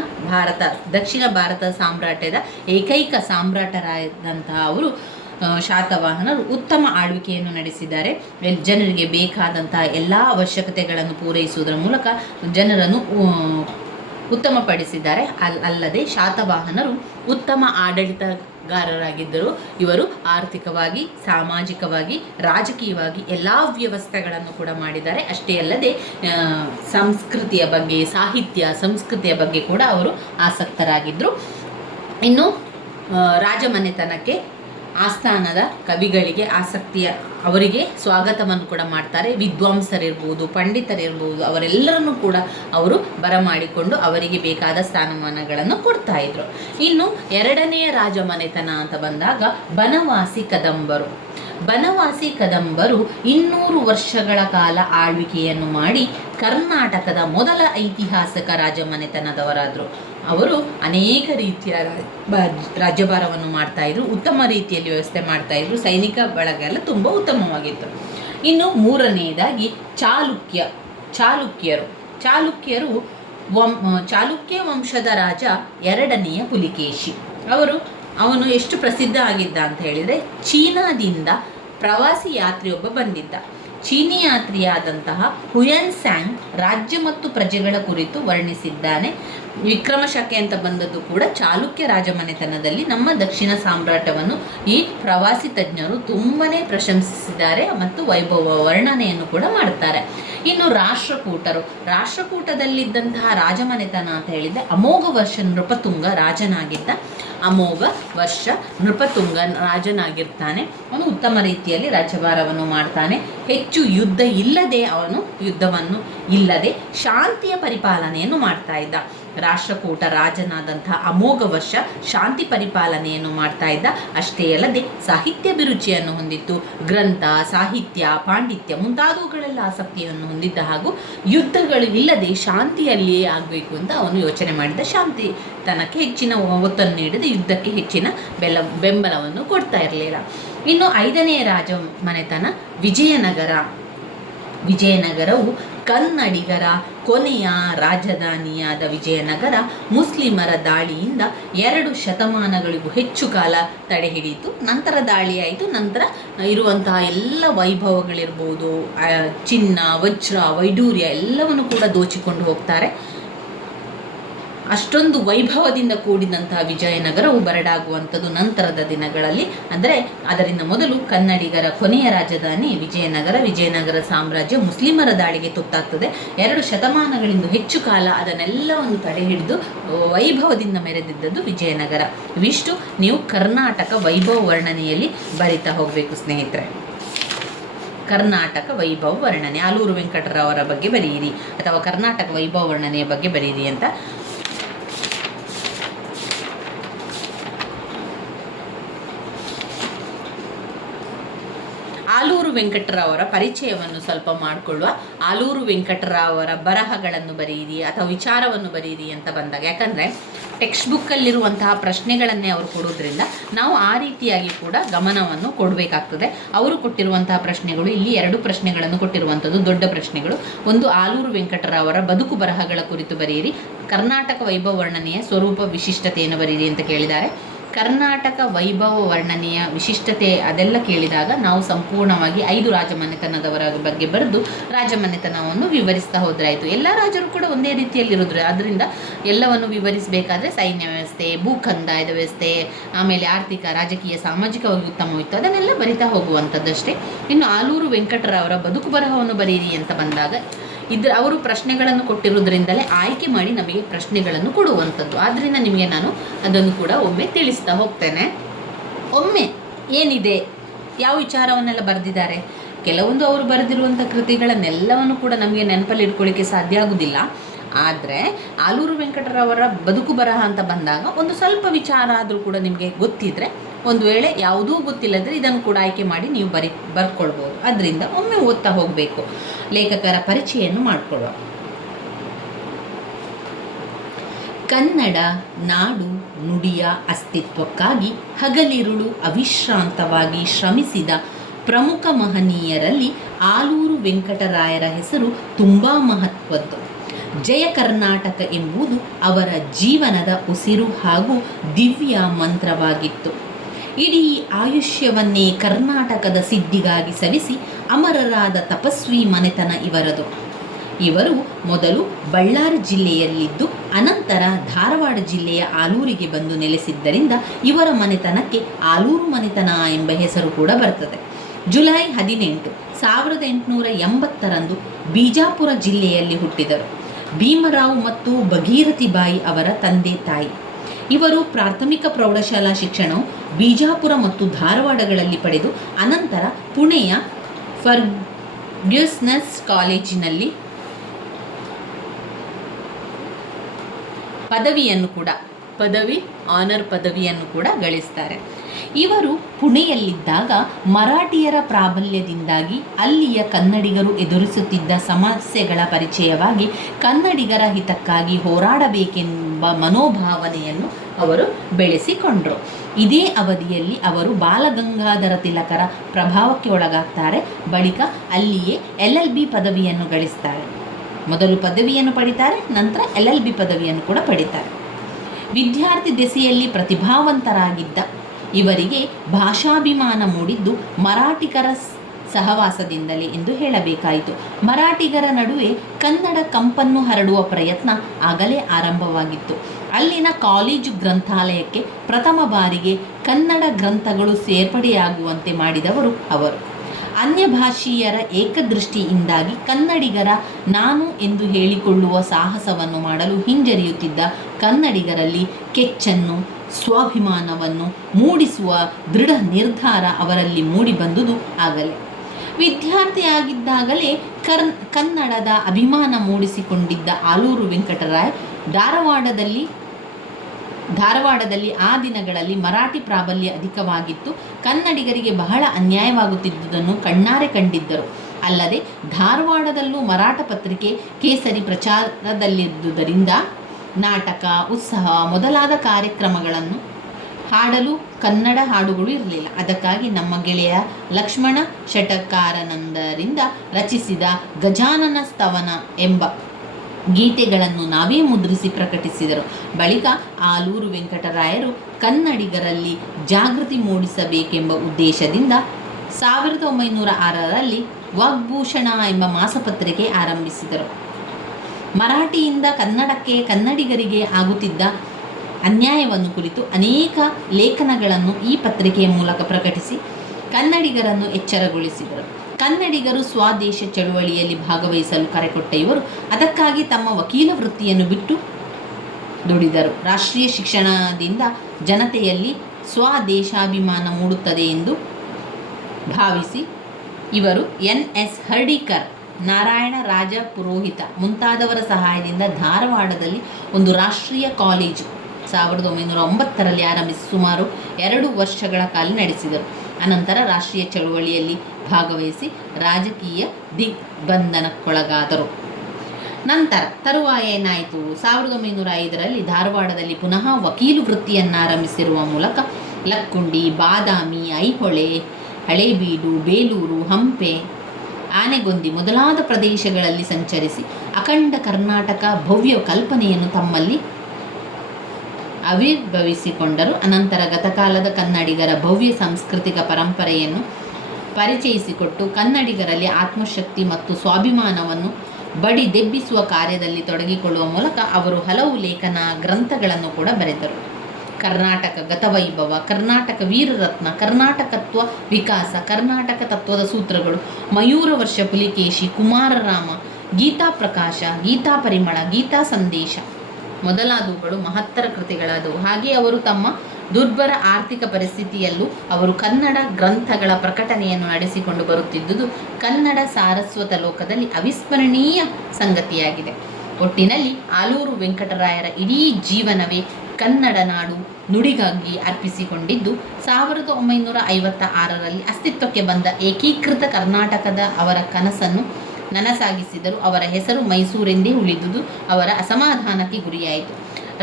ಭಾರತ ಸಾಮ್ರಾಟ್ಯದ ಏಕೈಕ ಸಾಮ್ರಾಟರಾದಂತಹ ಅವರು ಶಾತವಾಹನರು ಉತ್ತಮ ಆಳ್ವಿಕೆಯನ್ನು ನಡೆಸಿದ್ದಾರೆ. ಜನರಿಗೆ ಬೇಕಾದಂತಹ ಎಲ್ಲ ಅವಶ್ಯಕತೆಗಳನ್ನು ಪೂರೈಸುವುದರ ಮೂಲಕ ಜನರನ್ನು ಉತ್ತಮಪಡಿಸಿದ್ದಾರೆ. ಅಲ್ಲದೆ ಶಾತವಾಹನರು ಉತ್ತಮ ಆಡಳಿತಗಾರರಾಗಿದ್ದರು. ಇವರು ಆರ್ಥಿಕವಾಗಿ, ಸಾಮಾಜಿಕವಾಗಿ, ರಾಜಕೀಯವಾಗಿ ಎಲ್ಲ ವ್ಯವಸ್ಥೆಗಳನ್ನು ಕೂಡ ಮಾಡಿದ್ದಾರೆ. ಅಷ್ಟೇ ಅಲ್ಲದೆ ಸಂಸ್ಕೃತಿಯ ಬಗ್ಗೆ, ಸಾಹಿತ್ಯ ಸಂಸ್ಕೃತಿಯ ಬಗ್ಗೆ ಕೂಡ ಅವರು ಆಸಕ್ತರಾಗಿದ್ದರು. ಇನ್ನು ರಾಜಮನೆತನಕ್ಕೆ ಆಸ್ಥಾನದ ಕವಿಗಳಿಗೆ ಅವರಿಗೆ ಸ್ವಾಗತವನ್ನು ಕೂಡ ಮಾಡ್ತಾರೆ. ವಿದ್ವಾಂಸರಿರ್ಬೋದು, ಪಂಡಿತರಿರ್ಬೋದು, ಅವರೆಲ್ಲರನ್ನೂ ಕೂಡ ಅವರು ಬರಮಾಡಿಕೊಂಡು ಅವರಿಗೆ ಬೇಕಾದ ಸ್ಥಾನಮಾನಗಳನ್ನು ಕೊಡ್ತಾ ಇದ್ರು. ಇನ್ನು ಎರಡನೆಯ ರಾಜಮನೆತನ ಅಂತ ಬಂದಾಗ ಬನವಾಸಿ ಕದಂಬರು 200 ವರ್ಷಗಳ ಕಾಲ ಆಳ್ವಿಕೆಯನ್ನು ಮಾಡಿ ಕರ್ನಾಟಕದ ಮೊದಲ ಐತಿಹಾಸಿಕ ರಾಜಮನೆತನದವರಾದರು. ಅವರು ಅನೇಕ ರೀತಿಯ ರಾಜ್ಯಭಾರವನ್ನು ಮಾಡ್ತಾಯಿದ್ರು, ಉತ್ತಮ ರೀತಿಯಲ್ಲಿ ವ್ಯವಸ್ಥೆ ಮಾಡ್ತಾಯಿದ್ರು, ಸೈನಿಕ ಬಳಗ ಎಲ್ಲ ತುಂಬ ಉತ್ತಮವಾಗಿತ್ತು. ಇನ್ನು ಮೂರನೆಯದಾಗಿ ಚಾಲುಕ್ಯರು ಚಾಲುಕ್ಯ ವಂಶದ ರಾಜ ಎರಡನೆಯ ಪುಲಿಕೇಶಿ. ಅವನು ಎಷ್ಟು ಪ್ರಸಿದ್ಧ ಆಗಿದ್ದ ಅಂತ ಹೇಳಿದರೆ, ಚೀನಾದಿಂದ ಪ್ರವಾಸಿ ಯಾತ್ರೆಯೊಬ್ಬ ಬಂದಿದ್ದ. ಚೀನಿ ಯಾತ್ರಿಯಾದಂತಹ ಹುಯನ್ ಸ್ಯಾಂಗ್ ರಾಜ್ಯ ಮತ್ತು ಪ್ರಜೆಗಳ ಕುರಿತು ವರ್ಣಿಸಿದ್ದಾನೆ. ವಿಕ್ರಮ ಶಕೆ ಅಂತ ಬಂದದ್ದು ಕೂಡ ಚಾಲುಕ್ಯ ರಾಜಮನೆತನದಲ್ಲಿ. ನಮ್ಮ ದಕ್ಷಿಣ ಸಾಮ್ರಾಟವನ್ನು ಈ ಪ್ರವಾಸಿ ತಜ್ಞರು ತುಂಬನೇ ಪ್ರಶಂಸಿಸಿದ್ದಾರೆ ಮತ್ತು ವೈಭವ ವರ್ಣನೆಯನ್ನು ಕೂಡ ಮಾಡ್ತಾರೆ. ಇನ್ನು ರಾಷ್ಟ್ರಕೂಟದಲ್ಲಿದ್ದಂತಹ ರಾಜಮನೆತನ ಅಂತ ಹೇಳಿದರೆ ಅಮೋಘ ವರ್ಷ ನೃಪತುಂಗ ರಾಜನಾಗಿದ್ದ. ಅಮೋಘ ವರ್ಷ ನೃಪತುಂಗ ರಾಜನಾಗಿರ್ತಾನೆ. ಅವನು ಉತ್ತಮ ರೀತಿಯಲ್ಲಿ ರಾಜ್ಯಭಾರವನ್ನು ಮಾಡ್ತಾನೆ. ಹೆಚ್ಚು ಯುದ್ಧವನ್ನು ಇಲ್ಲದೆ ಶಾಂತಿಯ ಪರಿಪಾಲನೆಯನ್ನು ಮಾಡ್ತಾ ಇದ್ದ. ರಾಷ್ಟ್ರಕೂಟ ರಾಜನಾದಂತಹ ಅಮೋಘ ವರ್ಷ ಶಾಂತಿ ಪರಿಪಾಲನೆಯನ್ನು ಮಾಡ್ತಾ ಇದ್ದ. ಅಷ್ಟೇ ಅಲ್ಲದೆ ಸಾಹಿತ್ಯ ಅಭಿರುಚಿಯನ್ನು ಹೊಂದಿತ್ತು. ಗ್ರಂಥ, ಸಾಹಿತ್ಯ, ಪಾಂಡಿತ್ಯ ಮುಂತಾದವುಗಳೆಲ್ಲ ಆಸಕ್ತಿಯನ್ನು ಹೊಂದಿದ್ದ ಹಾಗೂ ಯುದ್ಧಗಳು ಇಲ್ಲದೆ ಶಾಂತಿಯಲ್ಲಿಯೇ ಆಗಬೇಕು ಅಂತ ಅವನು ಯೋಚನೆ ಮಾಡಿದ್ದ. ಶಾಂತಿತನಕ್ಕೆ ಹೆಚ್ಚಿನ ಒತ್ತನ್ನು ನೀಡದೆ ಯುದ್ಧಕ್ಕೆ ಹೆಚ್ಚಿನ ಬೆಂಬಲವನ್ನು ಕೊಡ್ತಾ ಇರಲಿಲ್ಲ. ಇನ್ನು ಐದನೆಯ ರಾಜಮನೆತನ ವಿಜಯನಗರವು ಕನ್ನಡಿಗರ ಕೊನೆಯ ರಾಜಧಾನಿಯಾದ ವಿಜಯನಗರ ಮುಸ್ಲಿಮರ ದಾಳಿಯಿಂದ 2 ಶತಮಾನಗಳಿಗೂ ಹೆಚ್ಚು ಕಾಲ ತಡೆ ಹಿಡಿಯಿತು. ನಂತರ ದಾಳಿ ಆಯಿತು. ನಂತರ ಇರುವಂತಹ ಎಲ್ಲ ವೈಭವಗಳಿರ್ಬೋದು, ಚಿನ್ನ, ವಜ್ರ, ವೈಡೂರ್ಯ ಎಲ್ಲವನ್ನು ಕೂಡ ದೋಚಿಕೊಂಡು ಹೋಗ್ತಾರೆ. ಅಷ್ಟೊಂದು ವೈಭವದಿಂದ ಕೂಡಿದಂತಹ ವಿಜಯನಗರವು ಬರಡಾಗುವಂಥದ್ದು ನಂತರದ ದಿನಗಳಲ್ಲಿ. ಅಂದರೆ ಅದರಿಂದ ಮೊದಲು ಕನ್ನಡಿಗರ ಕೊನೆಯ ರಾಜಧಾನಿ ವಿಜಯನಗರ ಸಾಮ್ರಾಜ್ಯ ಮುಸ್ಲಿಮರ ದಾಳಿಗೆ ತುತ್ತಾಗ್ತದೆ. 2 ಶತಮಾನಗಳಿಂದ ಹೆಚ್ಚು ಕಾಲ ಅದನ್ನೆಲ್ಲವನ್ನು ತಡೆ ಹಿಡಿದು ವೈಭವದಿಂದ ಮೆರೆದಿದ್ದದ್ದು ವಿಜಯನಗರ. ಇವಿಷ್ಟು ನೀವು ಕರ್ನಾಟಕ ವೈಭವ ವರ್ಣನೆಯಲ್ಲಿ ಬರಿತಾ ಹೋಗಬೇಕು ಸ್ನೇಹಿತರೆ. ಕರ್ನಾಟಕ ವೈಭವ ವರ್ಣನೆ, ಆಲೂರು ವೆಂಕಟರಾವರ ಬಗ್ಗೆ ಬರೆಯಿರಿ ಅಥವಾ ಕರ್ನಾಟಕ ವೈಭವ ವರ್ಣನೆಯ ಬಗ್ಗೆ ಬರೆಯಿರಿ ಅಂತ. ಆಲೂರು ವೆಂಕಟರಾವರ ಪರಿಚಯವನ್ನು ಸ್ವಲ್ಪ ಮಾಡಿಕೊಳ್ಳುವ. ಆಲೂರು ವೆಂಕಟರಾವರ ಬರಹಗಳನ್ನು ಬರೆಯಿರಿ ಅಥವಾ ವಿಚಾರವನ್ನು ಬರೆಯಿರಿ ಅಂತ ಬಂದಾಗ, ಯಾಕಂದರೆ ಟೆಕ್ಸ್ಟ್ ಬುಕ್ಕಲ್ಲಿರುವಂತಹ ಪ್ರಶ್ನೆಗಳನ್ನೇ ಅವರು ಕೊಡೋದ್ರಿಂದ ನಾವು ಆ ರೀತಿಯಾಗಿ ಕೂಡ ಗಮನವನ್ನು ಕೊಡಬೇಕಾಗ್ತದೆ. ಅವರು ಕೊಟ್ಟಿರುವಂತಹ ಪ್ರಶ್ನೆಗಳು, ಇಲ್ಲಿ 2 ಪ್ರಶ್ನೆಗಳನ್ನು ಕೊಟ್ಟಿರುವಂಥದ್ದು ದೊಡ್ಡ ಪ್ರಶ್ನೆಗಳು. ಒಂದು, ಆಲೂರು ವೆಂಕಟರಾವರ ಬದುಕು ಬರಹಗಳ ಕುರಿತು ಬರೆಯಿರಿ. ಕರ್ನಾಟಕ ವೈಭವ ವರ್ಣನೆಯ ಸ್ವರೂಪ ವಿಶಿಷ್ಟತೆಯನ್ನು ಬರೆಯಿರಿ ಅಂತ ಕೇಳಿದ್ದಾರೆ. ಕರ್ನಾಟಕ ವೈಭವ ವರ್ಣನೆಯ ವಿಶಿಷ್ಟತೆ ಅದೆಲ್ಲ ಕೇಳಿದಾಗ ನಾವು ಸಂಪೂರ್ಣವಾಗಿ 5 ರಾಜಮನೆತನದವರ ಬಗ್ಗೆ ಬರೆದು ರಾಜಮನೆತನವನ್ನು ವಿವರಿಸ್ತಾ ಹೋದ್ರಾಯಿತು. ಎಲ್ಲ ರಾಜರು ಕೂಡ ಒಂದೇ ರೀತಿಯಲ್ಲಿರೋದ್ರು. ಆದ್ದರಿಂದ ಎಲ್ಲವನ್ನು ವಿವರಿಸಬೇಕಾದ್ರೆ ಸೈನ್ಯ ವ್ಯವಸ್ಥೆ, ಭೂಕಂದಾಯದ ವ್ಯವಸ್ಥೆ, ಆಮೇಲೆ ಆರ್ಥಿಕ, ರಾಜಕೀಯ, ಸಾಮಾಜಿಕವಾಗಿ ಉತ್ತಮವಿತ್ತು, ಅದನ್ನೆಲ್ಲ ಬರಿತಾ ಹೋಗುವಂಥದ್ದಷ್ಟೇ. ಇನ್ನು ಆಲೂರು ವೆಂಕಟರಾವರ ಬದುಕು ಬರಹವನ್ನು ಬರೀರಿ ಅಂತ ಬಂದಾಗ ಅವರು ಪ್ರಶ್ನೆಗಳನ್ನು ಕೊಟ್ಟಿರೋದ್ರಿಂದಲೇ ಆಯ್ಕೆ ಮಾಡಿ ನಮಗೆ ಪ್ರಶ್ನೆಗಳನ್ನು ಕೊಡುವಂಥದ್ದು. ಆದ್ದರಿಂದ ನಿಮಗೆ ನಾನು ಅದನ್ನು ಕೂಡ ಒಮ್ಮೆ ತಿಳಿಸ್ತಾ ಹೋಗ್ತೇನೆ. ಒಮ್ಮೆ ಏನಿದೆ, ಯಾವ ವಿಚಾರವನ್ನೆಲ್ಲ ಬರೆದಿದ್ದಾರೆ, ಕೆಲವೊಂದು ಅವರು ಬರೆದಿರುವಂಥ ಕೃತಿಗಳನ್ನೆಲ್ಲವನ್ನು ಕೂಡ ನಮಗೆ ನೆನಪಲ್ಲಿ ಇಟ್ಕೊಳ್ಳಿಕ್ಕೆ ಸಾಧ್ಯ ಆಗೋದಿಲ್ಲ. ಆದರೆ ಆಲೂರು ವೆಂಕಟರಾವರ ಬದುಕು ಬರಹ ಅಂತ ಬಂದಾಗ ಒಂದು ಸ್ವಲ್ಪ ವಿಚಾರ ಆದರೂ ಕೂಡ ನಿಮಗೆ ಗೊತ್ತಿದ್ದರೆ, ಒಂದು ವೇಳೆ ಯಾವುದೂ ಗೊತ್ತಿಲ್ಲದ್ರೆ ಇದನ್ನು ಕೂಡ ಆಯ್ಕೆ ಮಾಡಿ ನೀವು ಬರ್ಕೊಳ್ಬೋದು. ಅದರಿಂದ ಒಮ್ಮೆ ಓದ್ತಾ ಹೋಗಬೇಕು. ಲೇಖಕರ ಪರಿಚಯವನ್ನು ಮಾಡಿಕೊಳ್ಳುವ. ಕನ್ನಡ ನಾಡು ನುಡಿಯ ಅಸ್ತಿತ್ವಕ್ಕಾಗಿ ಹಗಲಿರುಳು ಅವಿಶ್ರಾಂತವಾಗಿ ಶ್ರಮಿಸಿದ ಪ್ರಮುಖ ಮಹನೀಯರಲ್ಲಿ ಆಲೂರು ವೆಂಕಟರಾಯರ ಹೆಸರು ತುಂಬ ಮಹತ್ವದ್ದು. ಜಯ ಕರ್ನಾಟಕ ಎಂಬುದು ಅವರ ಜೀವನದ ಉಸಿರು ಹಾಗೂ ದಿವ್ಯ ಮಂತ್ರವಾಗಿತ್ತು. ಇಡೀ ಆಯುಷ್ಯವನ್ನೇ ಕರ್ನಾಟಕದ ಸಿದ್ಧಿಗಾಗಿ ಸವಿಸಿ ಅಮರರಾದ ತಪಸ್ವಿ ಮನೆತನ ಇವರದು. ಇವರು ಮೊದಲು ಬಳ್ಳಾರಿ ಜಿಲ್ಲೆಯಲ್ಲಿದ್ದು ಅನಂತರ ಧಾರವಾಡ ಜಿಲ್ಲೆಯ ಆಲೂರಿಗೆ ಬಂದು ನೆಲೆಸಿದ್ದರಿಂದ ಇವರ ಮನೆತನಕ್ಕೆ ಆಲೂರು ಮನೆತನ ಎಂಬ ಹೆಸರು ಕೂಡ ಬರ್ತದೆ. ಜುಲೈ 18, 1880ರಂದು ಬಿಜಾಪುರ ಜಿಲ್ಲೆಯಲ್ಲಿ ಹುಟ್ಟಿದರು. ಭೀಮರಾವ್ ಮತ್ತು ಭಗೀರಥಿಬಾಯಿ ಅವರ ತಂದೆ ತಾಯಿ. ಇವರು ಪ್ರಾಥಮಿಕ ಪ್ರೌಢಶಾಲಾ ಶಿಕ್ಷಣವು ಬಿಜಾಪುರ ಮತ್ತು ಧಾರವಾಡಗಳಲ್ಲಿ ಪಡೆದು ಅನಂತರ ಪುಣೆಯ ಫರ್ಗ್ಯೂಸನ್ಸ್ ಕಾಲೇಜಿನಲ್ಲಿ ಆನರ್ ಪದವಿಯನ್ನು ಕೂಡ ಗಳಿಸ್ತಾರೆ. ಇವರು ಪುಣೆಯಲ್ಲಿದ್ದಾಗ ಮರಾಠಿಯರ ಪ್ರಾಬಲ್ಯದಿಂದಾಗಿ ಅಲ್ಲಿಯ ಕನ್ನಡಿಗರು ಎದುರಿಸುತ್ತಿದ್ದ ಸಮಸ್ಯೆಗಳ ಪರಿಚಯವಾಗಿ ಕನ್ನಡಿಗರ ಹಿತಕ್ಕಾಗಿ ಹೋರಾಡಬೇಕೆಂಬ ಮನೋಭಾವನೆಯನ್ನು ಅವರು ಬೆಳೆಸಿಕೊಂಡರು. ಇದೇ ಅವಧಿಯಲ್ಲಿ ಅವರು ಬಾಲಗಂಗಾಧರ ತಿಲಕರ ಪ್ರಭಾವಕ್ಕೆ ಒಳಗಾಗ್ತಾರೆ. ಬಳಿಕ ಅಲ್ಲಿಯೇ LLB ಪದವಿಯನ್ನು ಗಳಿಸ್ತಾರೆ. ಮೊದಲು ಪದವಿಯನ್ನು ಪಡಿತಾರೆ, ನಂತರ LLB ಪದವಿಯನ್ನು ಕೂಡ ಪಡಿತಾರೆ. ವಿದ್ಯಾರ್ಥಿ ದೆಸೆಯಲ್ಲಿ ಪ್ರತಿಭಾವಂತರಾಗಿದ್ದ ಇವರಿಗೆ ಭಾಷಾಭಿಮಾನ ಮೂಡಿದ್ದು ಮರಾಠಿಗರ ಸಹವಾಸದಿಂದಲೇ ಎಂದು ಹೇಳಬೇಕಾಯಿತು. ಮರಾಠಿಗರ ನಡುವೆ ಕನ್ನಡ ಕಂಪನ್ನು ಹರಡುವ ಪ್ರಯತ್ನ ಆಗಲೇ ಆರಂಭವಾಗಿತ್ತು. ಅಲ್ಲಿನ ಕಾಲೇಜು ಗ್ರಂಥಾಲಯಕ್ಕೆ ಪ್ರಥಮ ಬಾರಿಗೆ ಕನ್ನಡ ಗ್ರಂಥಗಳು ಸೇರ್ಪಡೆಯಾಗುವಂತೆ ಮಾಡಿದವರು ಅವರು. ಅನ್ಯ ಭಾಷೀಯರ ಏಕದೃಷ್ಟಿಯಿಂದಾಗಿ ಕನ್ನಡಿಗರ ನಾನು ಎಂದು ಹೇಳಿಕೊಳ್ಳುವ ಸಾಹಸವನ್ನು ಮಾಡಲು ಹಿಂಜರಿಯುತ್ತಿದ್ದ ಕನ್ನಡಿಗರಲ್ಲಿ ಕೆಚ್ಚನ್ನು, ಸ್ವಾಭಿಮಾನವನ್ನು ಮೂಡಿಸುವ ದೃಢ ನಿರ್ಧಾರ ಅವರಲ್ಲಿ ಮೂಡಿಬಂದುದು ಆಗಲೇ. ವಿದ್ಯಾರ್ಥಿಯಾಗಿದ್ದಾಗಲೇ ಕನ್ನಡದ ಅಭಿಮಾನ ಮೂಡಿಸಿಕೊಂಡಿದ್ದ ಆಲೂರು ವೆಂಕಟರಾಯ ಧಾರವಾಡದಲ್ಲಿ ಆ ದಿನಗಳಲ್ಲಿ ಮರಾಠಿ ಪ್ರಾಬಲ್ಯ ಅಧಿಕವಾಗಿತ್ತು. ಕನ್ನಡಿಗರಿಗೆ ಬಹಳ ಅನ್ಯಾಯವಾಗುತ್ತಿದ್ದುದನ್ನು ಕಣ್ಣಾರೆ ಕಂಡಿದ್ದರು. ಅಲ್ಲದೆ ಧಾರವಾಡದಲ್ಲೂ ಮರಾಠ ಪತ್ರಿಕೆ ಕೇಸರಿ ಪ್ರಚಾರದಲ್ಲಿದ್ದುದರಿಂದ ನಾಟಕ, ಉತ್ಸವ ಮೊದಲಾದ ಕಾರ್ಯಕ್ರಮಗಳನ್ನು ಹಾಡಲು ಕನ್ನಡ ಹಾಡುಗಳು ಇರಲಿಲ್ಲ. ಅದಕ್ಕಾಗಿ ನಮ್ಮ ಗೆಳೆಯ ಲಕ್ಷ್ಮಣ ಶಟಕಾರನಂದರಿಂದ ರಚಿಸಿದ ಗಜಾನನ ಸ್ತವನ ಎಂಬ ಗೀತೆಗಳನ್ನು ನಾವೇ ಮುದ್ರಿಸಿ ಪ್ರಕಟಿಸಿದರು. ಬಳಿಕ ಆಲೂರು ವೆಂಕಟರಾಯರು ಕನ್ನಡಿಗರಲ್ಲಿ ಜಾಗೃತಿ ಮೂಡಿಸಬೇಕೆಂಬ ಉದ್ದೇಶದಿಂದ 1906ರಲ್ಲಿ ವಾಗ್ಭೂಷಣ ಎಂಬ ಮಾಸಪತ್ರಿಕೆ ಆರಂಭಿಸಿದರು. ಮರಾಠಿಯಿಂದ ಕನ್ನಡಕ್ಕೆ ಕನ್ನಡಿಗರಿಗೆ ಆಗುತ್ತಿದ್ದ ಅನ್ಯಾಯವನ್ನು ಕುರಿತು ಅನೇಕ ಲೇಖನಗಳನ್ನು ಈ ಪತ್ರಿಕೆಯ ಮೂಲಕ ಪ್ರಕಟಿಸಿ ಕನ್ನಡಿಗರನ್ನು ಎಚ್ಚರಗೊಳಿಸಿದರು. ಕನ್ನಡಿಗರು ಸ್ವದೇಶ ಚಳುವಳಿಯಲ್ಲಿ ಭಾಗವಹಿಸಲು ಕರೆಕೊಟ್ಟ ಇವರು ಅದಕ್ಕಾಗಿ ತಮ್ಮ ವಕೀಲ ವೃತ್ತಿಯನ್ನು ಬಿಟ್ಟು ದುಡಿದರು. ರಾಷ್ಟ್ರೀಯ ಶಿಕ್ಷಣದಿಂದ ಜನತೆಯಲ್ಲಿ ಸ್ವದೇಶಾಭಿಮಾನ ಮೂಡುತ್ತದೆ ಎಂದು ಭಾವಿಸಿ ಇವರು NS ಹರ್ಡೀಕರ್, ನಾರಾಯಣ ರಾಜ ಪುರೋಹಿತ ಮುಂತಾದವರ ಸಹಾಯದಿಂದ ಧಾರವಾಡದಲ್ಲಿ ಒಂದು ರಾಷ್ಟ್ರೀಯ ಕಾಲೇಜು 1909ರಲ್ಲಿ ಆರಂಭಿಸಿ ಸುಮಾರು 2 ವರ್ಷಗಳ ಕಾಲ ನಡೆಸಿದರು. ಅನಂತರ ರಾಷ್ಟ್ರೀಯ ಚಳುವಳಿಯಲ್ಲಿ ಭಾಗವಹಿಸಿ ರಾಜಕೀಯ ದಿಗ್ಬಂಧನಕ್ಕೊಳಗಾದರು. ತರುವಾಯ ಏನಾಯಿತು? 1905ರಲ್ಲಿ ಧಾರವಾಡದಲ್ಲಿ ಪುನಃ ವಕೀಲು ವೃತ್ತಿಯನ್ನಾರಂಭಿಸಿರುವ ಮೂಲಕ ಲಕ್ಕುಂಡಿ, ಬಾದಾಮಿ, ಐಹೊಳೆ, ಹಳೇಬೀಡು, ಬೇಲೂರು, ಹಂಪೆ, ಆನೆಗೊಂದಿ ಮೊದಲಾದ ಪ್ರದೇಶಗಳಲ್ಲಿ ಸಂಚರಿಸಿ ಅಖಂಡ ಕರ್ನಾಟಕ ಭವ್ಯ ಕಲ್ಪನೆಯನ್ನು ತಮ್ಮಲ್ಲಿ ಆವಿರ್ಭವಿಸಿಕೊಂಡರು. ಅನಂತರ ಗತಕಾಲದ ಕನ್ನಡಿಗರ ಭವ್ಯ ಸಾಂಸ್ಕೃತಿಕ ಪರಂಪರೆಯನ್ನು ಪರಿಚಯಿಸಿಕೊಟ್ಟು ಕನ್ನಡಿಗರಲ್ಲಿ ಆತ್ಮಶಕ್ತಿ ಮತ್ತು ಸ್ವಾಭಿಮಾನವನ್ನು ಬಡಿದೆಬ್ಬಿಸುವ ಕಾರ್ಯದಲ್ಲಿ ತೊಡಗಿಕೊಳ್ಳುವ ಮೂಲಕ ಅವರು ಹಲವು ಲೇಖನ ಗ್ರಂಥಗಳನ್ನು ಕೂಡ ಬರೆದರು. ಕರ್ನಾಟಕ ಗತವೈಭವ, ಕರ್ನಾಟಕ ವೀರರತ್ನ, ಕರ್ನಾಟಕತ್ವ ವಿಕಾಸ, ಕರ್ನಾಟಕ ತತ್ವದ ಸೂತ್ರಗಳು, ಮಯೂರ ವರ್ಷ ಪುಲಿಕೇಶಿ, ಕುಮಾರರಾಮ, ಗೀತಾ ಪ್ರಕಾಶ, ಗೀತಾ ಪರಿಮಳ, ಗೀತಾ ಸಂದೇಶ ಮೊದಲಾದವುಗಳು ಮಹತ್ತರ ಕೃತಿಗಳಾದವು. ಹಾಗೆ ಅವರು ತಮ್ಮ ದುರ್ಬರ ಆರ್ಥಿಕ ಪರಿಸ್ಥಿತಿಯಲ್ಲೂ ಅವರು ಕನ್ನಡ ಗ್ರಂಥಗಳ ಪ್ರಕಟಣೆಯನ್ನು ನಡೆಸಿಕೊಂಡು ಬರುತ್ತಿದ್ದುದು ಕನ್ನಡ ಸಾರಸ್ವತ ಲೋಕದಲ್ಲಿ ಅವಿಸ್ಮರಣೀಯ ಸಂಗತಿಯಾಗಿದೆ. ಒಟ್ಟಿನಲ್ಲಿ ಆಲೂರು ವೆಂಕಟರಾಯರ ಇಡೀ ಜೀವನವೇ ಕನ್ನಡ ನಾಡು ನುಡಿಗಾಗಿ ಅರ್ಪಿಸಿಕೊಂಡಿದ್ದು 1956ರಲ್ಲಿ ಅಸ್ತಿತ್ವಕ್ಕೆ ಬಂದ ಏಕೀಕೃತ ಕರ್ನಾಟಕದ ಅವರ ಕನಸನ್ನು ನನಸಾಗಿಸಿದರು. ಅವರ ಹೆಸರು ಮೈಸೂರೆಂದೇ ಉಳಿದುದು ಅವರ ಅಸಮಾಧಾನಕ್ಕೆ ಗುರಿಯಾಯಿತು.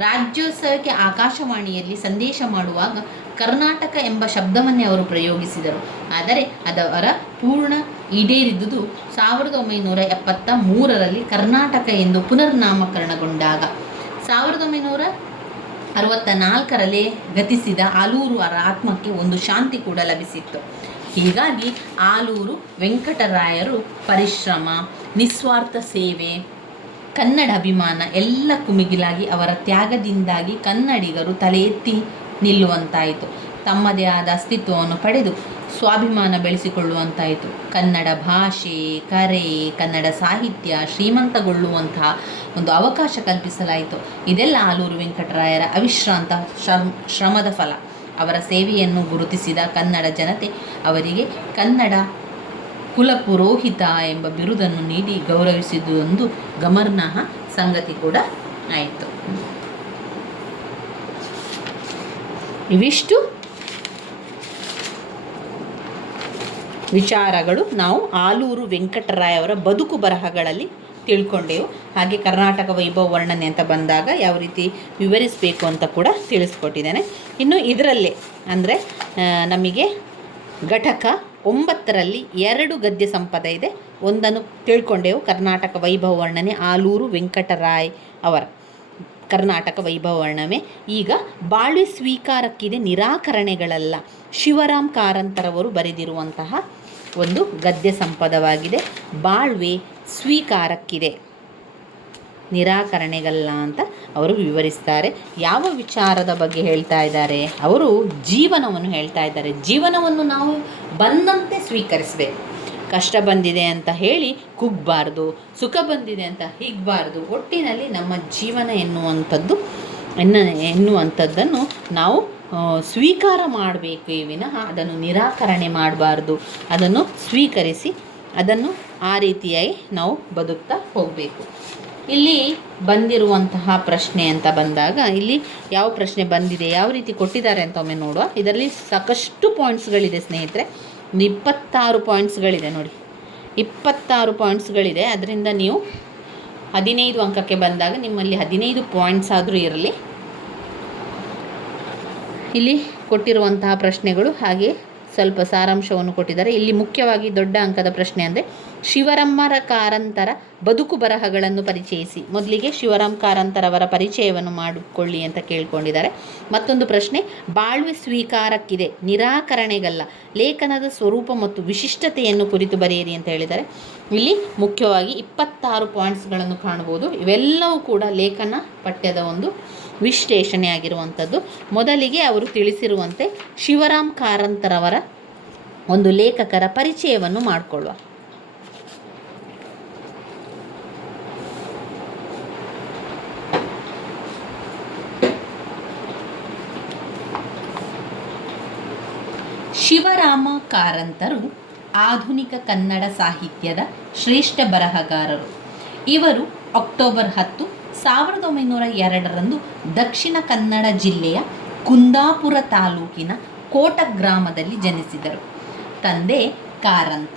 ರಾಜ್ಯೋತ್ಸವಕ್ಕೆ ಆಕಾಶವಾಣಿಯಲ್ಲಿ ಸಂದೇಶ ಮಾಡುವಾಗ ಕರ್ನಾಟಕ ಎಂಬ ಶಬ್ದವನ್ನೇ ಅವರು ಪ್ರಯೋಗಿಸಿದರು. ಆದರೆ ಅದರ ಪೂರ್ಣ ಈಡೇರಿದುದು 1973ರಲ್ಲಿ ಕರ್ನಾಟಕ ಎಂದು ಪುನರ್ನಾಮಕರಣಗೊಂಡಾಗ. 1964ರಲ್ಲಿ ಗತಿಸಿದ ಆಲೂರು ಆತ್ಮಕ್ಕೆ ಒಂದು ಶಾಂತಿ ಕೂಡ ಲಭಿಸಿತ್ತು. ಹೀಗಾಗಿ ಆಲೂರು ವೆಂಕಟರಾಯರು ಪರಿಶ್ರಮ, ನಿಸ್ವಾರ್ಥ ಸೇವೆ, ಕನ್ನಡ ಅಭಿಮಾನ ಎಲ್ಲಕ್ಕೂ ಮಿಗಿಲಾಗಿ ಅವರ ತ್ಯಾಗದಿಂದಾಗಿ ಕನ್ನಡಿಗರು ತಲೆ ಎತ್ತಿ ನಿಲ್ಲುವಂತಾಯಿತು. ತಮ್ಮದೇ ಆದ ಅಸ್ತಿತ್ವವನ್ನು ಪಡೆದು ಸ್ವಾಭಿಮಾನ ಬೆಳೆಸಿಕೊಳ್ಳುವಂತಾಯಿತು. ಕನ್ನಡ ಭಾಷೆ, ಕರೆ, ಕನ್ನಡ ಸಾಹಿತ್ಯ ಶ್ರೀಮಂತಗೊಳ್ಳುವಂತಹ ಒಂದು ಅವಕಾಶ ಕಲ್ಪಿಸಲಾಯಿತು. ಇದೆಲ್ಲ ಆಲೂರು ವೆಂಕಟರಾಯರ ಅವಿಶ್ರಾಂತ ಶ್ರಮದ ಫಲ. ಅವರ ಸೇವೆಯನ್ನು ಗುರುತಿಸಿದ ಕನ್ನಡ ಜನತೆ ಅವರಿಗೆ ಕನ್ನಡ ಕುಲಪುರೋಹಿತ ಎಂಬ ಬಿರುದನ್ನು ನೀಡಿ ಗೌರವಿಸಿದುದೊಂದು ಗಮನಾರ್ಹ ಸಂಗತಿ ಕೂಡ ಆಯಿತು. ಇವಿಷ್ಟು ವಿಚಾರಗಳು ನಾವು ಆಲೂರು ವೆಂಕಟರಾಯ ಅವರ ಬದುಕು ಬರಹಗಳಲ್ಲಿ ತಿಳ್ಕೊಂಡೆವು. ಹಾಗೆ ಕರ್ನಾಟಕ ವೈಭವ ವರ್ಣನೆ ಅಂತ ಬಂದಾಗ ಯಾವ ರೀತಿ ವಿವರಿಸಬೇಕು ಅಂತ ಕೂಡ ತಿಳಿಸ್ಕೊಟ್ಟಿದ್ದೇನೆ. ಇನ್ನು ಇದರಲ್ಲೇ ಅಂದರೆ ನಮಗೆ ಘಟಕ 9ರಲ್ಲಿ 2 ಗದ್ಯ ಸಂಪದ ಇದೆ. ಒಂದನ್ನು ತಿಳ್ಕೊಂಡೆವು, ಕರ್ನಾಟಕ ವೈಭವ ವರ್ಣನೆ ಆಲೂರು ವೆಂಕಟರಾಯ್ ಅವರ ಕರ್ನಾಟಕ ವೈಭವ ವರ್ಣನೆ. ಈಗ ಬಾಳ್ವೆ ಸ್ವೀಕಾರಕ್ಕಿದೆ ನಿರಾಕರಣೆಗಳಲ್ಲ, ಶಿವರಾಮ್ ಕಾರಂತರವರು ಬರೆದಿರುವಂತಹ ಒಂದು ಗದ್ಯ ಸಂಪದವಾಗಿದೆ. ಬಾಳ್ವೆ ಸ್ವೀಕಾರಕ್ಕಿದೆ ನಿರಾಕರಣೆಗಲ್ಲ ಅಂತ ಅವರು ವಿವರಿಸ್ತಾರೆ. ಯಾವ ವಿಚಾರದ ಬಗ್ಗೆ ಹೇಳ್ತಾ ಇದ್ದಾರೆ? ಅವರು ಜೀವನವನ್ನು ಹೇಳ್ತಾ ಇದ್ದಾರೆ. ಜೀವನವನ್ನು ನಾವು ಬಂದಂತೆ ಸ್ವೀಕರಿಸಬೇಕು. ಕಷ್ಟ ಬಂದಿದೆ ಅಂತ ಹೇಳಿ ಕುಗ್ಗಬಾರ್ದು, ಸುಖ ಬಂದಿದೆ ಅಂತ ಹಿಗ್ಬಾರ್ದು. ಒಟ್ಟಿನಲ್ಲಿ ನಮ್ಮ ಜೀವನ ಎನ್ನುವಂಥದ್ದನ್ನು ನಾವು ಸ್ವೀಕಾರ ಮಾಡಬೇಕೇ ವಿನಃ ಅದನ್ನು ನಿರಾಕರಣೆ ಮಾಡಬಾರ್ದು. ಅದನ್ನು ಸ್ವೀಕರಿಸಿ ಅದನ್ನು ಆ ರೀತಿಯಾಗಿ ನಾವು ಬದುಕ್ತಾ ಹೋಗಬೇಕು. ಇಲ್ಲಿ ಬಂದಿರುವಂತಹ ಪ್ರಶ್ನೆ ಅಂತ ಬಂದಾಗ ಇಲ್ಲಿ ಯಾವ ಪ್ರಶ್ನೆ ಬಂದಿದೆ, ಯಾವ ರೀತಿ ಕೊಟ್ಟಿದ್ದಾರೆ ಅಂತ ಒಮ್ಮೆ ನೋಡುವ. ಇದರಲ್ಲಿ ಸಾಕಷ್ಟು ಪಾಯಿಂಟ್ಸ್ಗಳಿದೆ ಸ್ನೇಹಿತರೆ. 26 ಪಾಯಿಂಟ್ಸ್ಗಳಿದೆ ನೋಡಿ, 26 ಪಾಯಿಂಟ್ಸ್ಗಳಿದೆ. ಅದರಿಂದ ನೀವು 15 ಅಂಕಕ್ಕೆ ಬಂದಾಗ ನಿಮ್ಮಲ್ಲಿ 15 ಪಾಯಿಂಟ್ಸ್ ಆದರೂ ಇರಲಿ. ಇಲ್ಲಿ ಕೊಟ್ಟಿರುವಂತಹ ಪ್ರಶ್ನೆಗಳು ಹಾಗೆ ಸ್ವಲ್ಪ ಸಾರಾಂಶವನ್ನು ಕೊಟ್ಟಿದ್ದಾರೆ. ಇಲ್ಲಿ ಮುಖ್ಯವಾಗಿ ದೊಡ್ಡ ಅಂಕದ ಪ್ರಶ್ನೆ ಅಂದರೆ ಶಿವರಾಮ ಕಾರಂತರ ಬದುಕು ಬರಹಗಳನ್ನು ಪರಿಚಯಿಸಿ. ಮೊದಲಿಗೆ ಶಿವರಾಮ್ ಕಾರಂತರವರ ಪರಿಚಯವನ್ನು ಮಾಡಿಕೊಳ್ಳಿ ಅಂತ ಕೇಳ್ಕೊಂಡಿದ್ದಾರೆ. ಮತ್ತೊಂದು ಪ್ರಶ್ನೆ, ಬಾಳ್ವೆ ಸ್ವೀಕಾರಕ್ಕಿದೆ ನಿರಾಕರಣೆಗಲ್ಲ, ಲೇಖನದ ಸ್ವರೂಪ ಮತ್ತು ವಿಶಿಷ್ಟತೆಯನ್ನು ಕುರಿತು ಬರೆಯಿರಿ ಅಂತ ಹೇಳಿದ್ದಾರೆ. ಇಲ್ಲಿ ಮುಖ್ಯವಾಗಿ 26 ಪಾಯಿಂಟ್ಸ್ಗಳನ್ನು ಕಾಣಬಹುದು. ಇವೆಲ್ಲವೂ ಕೂಡ ಲೇಖನ ಪಠ್ಯದ ಒಂದು ವಿಶ್ಲೇಷಣೆ ಆಗಿರುವಂಥದ್ದು. ಮೊದಲಿಗೆ ಅವರು ತಿಳಿಸಿರುವಂತೆ ಶಿವರಾಮ್ ಕಾರಂತರವರ ಒಂದು ಲೇಖಕರ ಪರಿಚಯವನ್ನು ಮಾಡಿಕೊಳ್ಳುವ. ಶಿವರಾಮ ಕಾರಂತರು ಆಧುನಿಕ ಕನ್ನಡ ಸಾಹಿತ್ಯದ ಶ್ರೇಷ್ಠ ಬರಹಗಾರರು. ಇವರು ಅಕ್ಟೋಬರ್ 10, 1902 ದಕ್ಷಿಣ ಕನ್ನಡ ಜಿಲ್ಲೆಯ ಕುಂದಾಪುರ ತಾಲೂಕಿನ ಕೋಟ ಗ್ರಾಮದಲ್ಲಿ ಜನಿಸಿದರು. ತಂದೆ ಕಾರಂತ,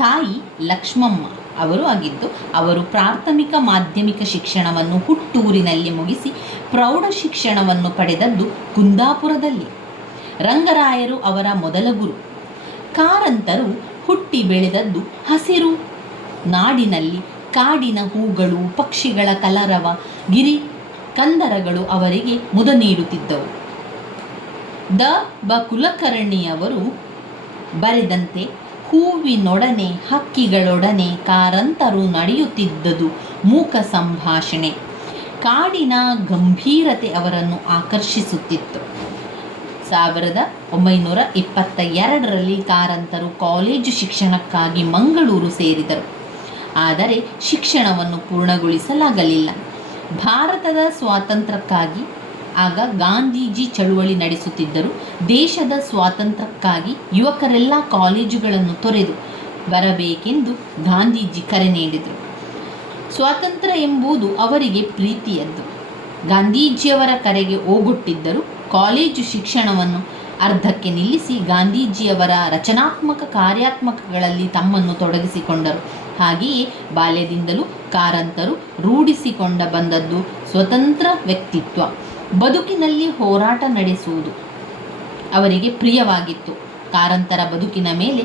ತಾಯಿ ಲಕ್ಷ್ಮಮ್ಮ ಅವರು ಆಗಿದ್ದು, ಅವರು ಪ್ರಾಥಮಿಕ ಮಾಧ್ಯಮಿಕ ಶಿಕ್ಷಣವನ್ನು ಹುಟ್ಟೂರಿನಲ್ಲಿ ಮುಗಿಸಿ ಪ್ರೌಢ ಶಿಕ್ಷಣವನ್ನು ಪಡೆದದ್ದು ಕುಂದಾಪುರದಲ್ಲಿ. ರಂಗರಾಯರು ಅವರ ಮೊದಲ ಗುರು. ಕಾರಂತರು ಹುಟ್ಟಿ ಬೆಳೆದದ್ದು ಹಸಿರು ನಾಡಿನಲ್ಲಿ. ಕಾಡಿನ ಹೂಗಳು, ಪಕ್ಷಿಗಳ ಕಲರವ, ಗಿರಿ ಕಂದರಗಳು ಅವರಿಗೆ ಮುದ ನೀಡುತ್ತಿದ್ದವು. ದ ಕುಲಕರ್ಣಿಯವರು ಬರೆದಂತೆ ಹೂವಿನೊಡನೆ ಹಕ್ಕಿಗಳೊಡನೆ ಕಾರಂತರು ನಡೆಯುತ್ತಿದ್ದುದು ಮೂಕ ಸಂಭಾಷಣೆ. ಕಾಡಿನ ಗಂಭೀರತೆ ಅವರನ್ನು ಆಕರ್ಷಿಸುತ್ತಿತ್ತು. 1922ರಲ್ಲಿ ಕಾರಂತರು ಕಾಲೇಜು ಶಿಕ್ಷಣಕ್ಕಾಗಿ ಮಂಗಳೂರು ಸೇರಿದರು. ಆದರೆ ಶಿಕ್ಷಣವನ್ನು ಪೂರ್ಣಗೊಳಿಸಲಾಗಲಿಲ್ಲ. ಭಾರತದ ಸ್ವಾತಂತ್ರ್ಯಕ್ಕಾಗಿ ಆಗ ಗಾಂಧೀಜಿ ಚಳುವಳಿ ನಡೆಸುತ್ತಿದ್ದರು. ದೇಶದ ಸ್ವಾತಂತ್ರ್ಯಕ್ಕಾಗಿ ಯುವಕರೆಲ್ಲ ಕಾಲೇಜುಗಳನ್ನು ತೊರೆದು ಬರಬೇಕೆಂದು ಗಾಂಧೀಜಿ ಕರೆ ನೀಡಿದರು. ಸ್ವಾತಂತ್ರ್ಯ ಎಂಬುದು ಅವರಿಗೆ ಪ್ರೀತಿಯದ್ದು. ಗಾಂಧೀಜಿಯವರ ಕರೆಗೆ ಓಗೊಟ್ಟಿದ್ದರು. ಕಾಲೇಜು ಶಿಕ್ಷಣವನ್ನು ಅರ್ಧಕ್ಕೆ ನಿಲ್ಲಿಸಿ ಗಾಂಧೀಜಿಯವರ ರಚನಾತ್ಮಕ ಕಾರ್ಯಾತ್ಮಕಗಳಲ್ಲಿ ತಮ್ಮನ್ನು ತೊಡಗಿಸಿಕೊಂಡರು. ಹಾಗೆಯೇ ಬಾಲ್ಯದಿಂದಲೂ ಕಾರಂತರು ರೂಢಿಸಿಕೊಂಡ ಬಂದದ್ದು ಸ್ವತಂತ್ರ ವ್ಯಕ್ತಿತ್ವ. ಬದುಕಿನಲ್ಲಿ ಹೋರಾಟ ನಡೆಸುವುದು ಅವರಿಗೆ ಪ್ರಿಯವಾಗಿತ್ತು. ಕಾರಂತರ ಬದುಕಿನ ಮೇಲೆ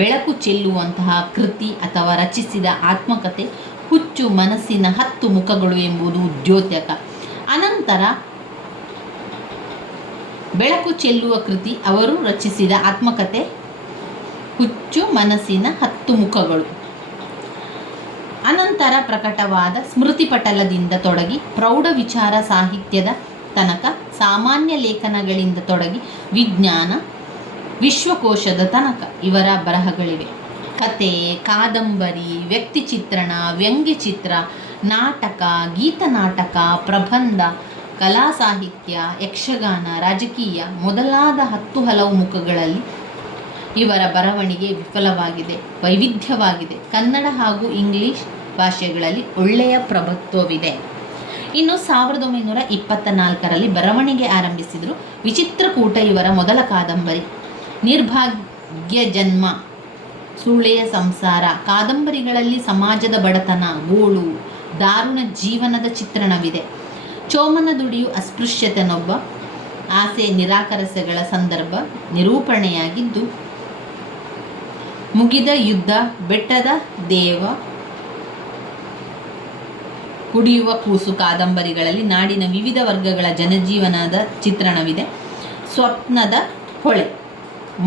ಬೆಳಕು ಚೆಲ್ಲುವಂತಹ ಕೃತಿ ಅಥವಾ ರಚಿಸಿದ ಆತ್ಮಕಥೆ ಹುಚ್ಚು ಮನಸ್ಸಿನ 10 ಮುಖಗಳು ಎಂಬುದು ದ್ಯೋತಕ. ಅನಂತರ ಬೆಳಕು ಚೆಲ್ಲುವ ಕೃತಿ ಅವರು ರಚಿಸಿದ ಆತ್ಮಕಥೆ ಹುಚ್ಚು ಮನಸ್ಸಿನ 10 ಮುಖಗಳು. ಅನಂತರ ಪ್ರಕಟವಾದ ಸ್ಮೃತಿಪಟಲದಿಂದ ತೊಡಗಿ ಪ್ರೌಢ ವಿಚಾರ ಸಾಹಿತ್ಯದ ತನಕ, ಸಾಮಾನ್ಯ ಲೇಖನಗಳಿಂದ ತೊಡಗಿ ವಿಜ್ಞಾನ ವಿಶ್ವಕೋಶದ ತನಕ ಇವರ ಬರಹಗಳಿವೆ. ಕತೆ, ಕಾದಂಬರಿ, ವ್ಯಕ್ತಿ ಚಿತ್ರಣ, ವ್ಯಂಗ್ಯಚಿತ್ರ, ನಾಟಕ, ಗೀತನಾಟಕ, ಪ್ರಬಂಧ, ಕಲಾ ಸಾಹಿತ್ಯ, ಯಕ್ಷಗಾನ, ರಾಜಕೀಯ ಮೊದಲಾದ ಹಲವು ಮುಖಗಳಲ್ಲಿ ಇವರ ಬರವಣಿಗೆ ವಿಫಲವಾಗಿದೆ, ವೈವಿಧ್ಯವಾಗಿದೆ. ಕನ್ನಡ ಹಾಗೂ ಇಂಗ್ಲಿಷ್ ಭಾಷೆಗಳಲ್ಲಿ ಒಳ್ಳೆಯ ಪ್ರಭುತ್ವವಿದೆ. ಇನ್ನು 1924ರಲ್ಲಿ ಬರವಣಿಗೆ ಆರಂಭಿಸಿದರು. ವಿಚಿತ್ರಕೂಟ ಇವರ ಮೊದಲ ಕಾದಂಬರಿ. ನಿರ್ಭಾಗ್ಯ ಜನ್ಮ, ಸೂಳೆಯ ಸಂಸಾರ ಕಾದಂಬರಿಗಳಲ್ಲಿ ಸಮಾಜದ ಬಡತನ, ಗೋಳು, ದಾರುಣ ಜೀವನದ ಚಿತ್ರಣವಿದೆ. ಚೋಮನ ದುಡಿಯು ಅಸ್ಪೃಶ್ಯತೆನೊಬ್ಬ ಆಸೆ ನಿರಾಕರಿಸೆಗಳ ಸಂದರ್ಭ ನಿರೂಪಣೆಯಾಗಿದ್ದು, ಮುಗಿದ ಯುದ್ಧ, ಬೆಟ್ಟದ ದೇವ, ಕುಡಿಯುವ ಕೂಸು ಕಾದಂಬರಿಗಳಲ್ಲಿ ನಾಡಿನ ವಿವಿಧ ವರ್ಗಗಳ ಜನಜೀವನದ ಚಿತ್ರಣವಿದೆ. ಸ್ವಪ್ನದ ಹೊಳೆ,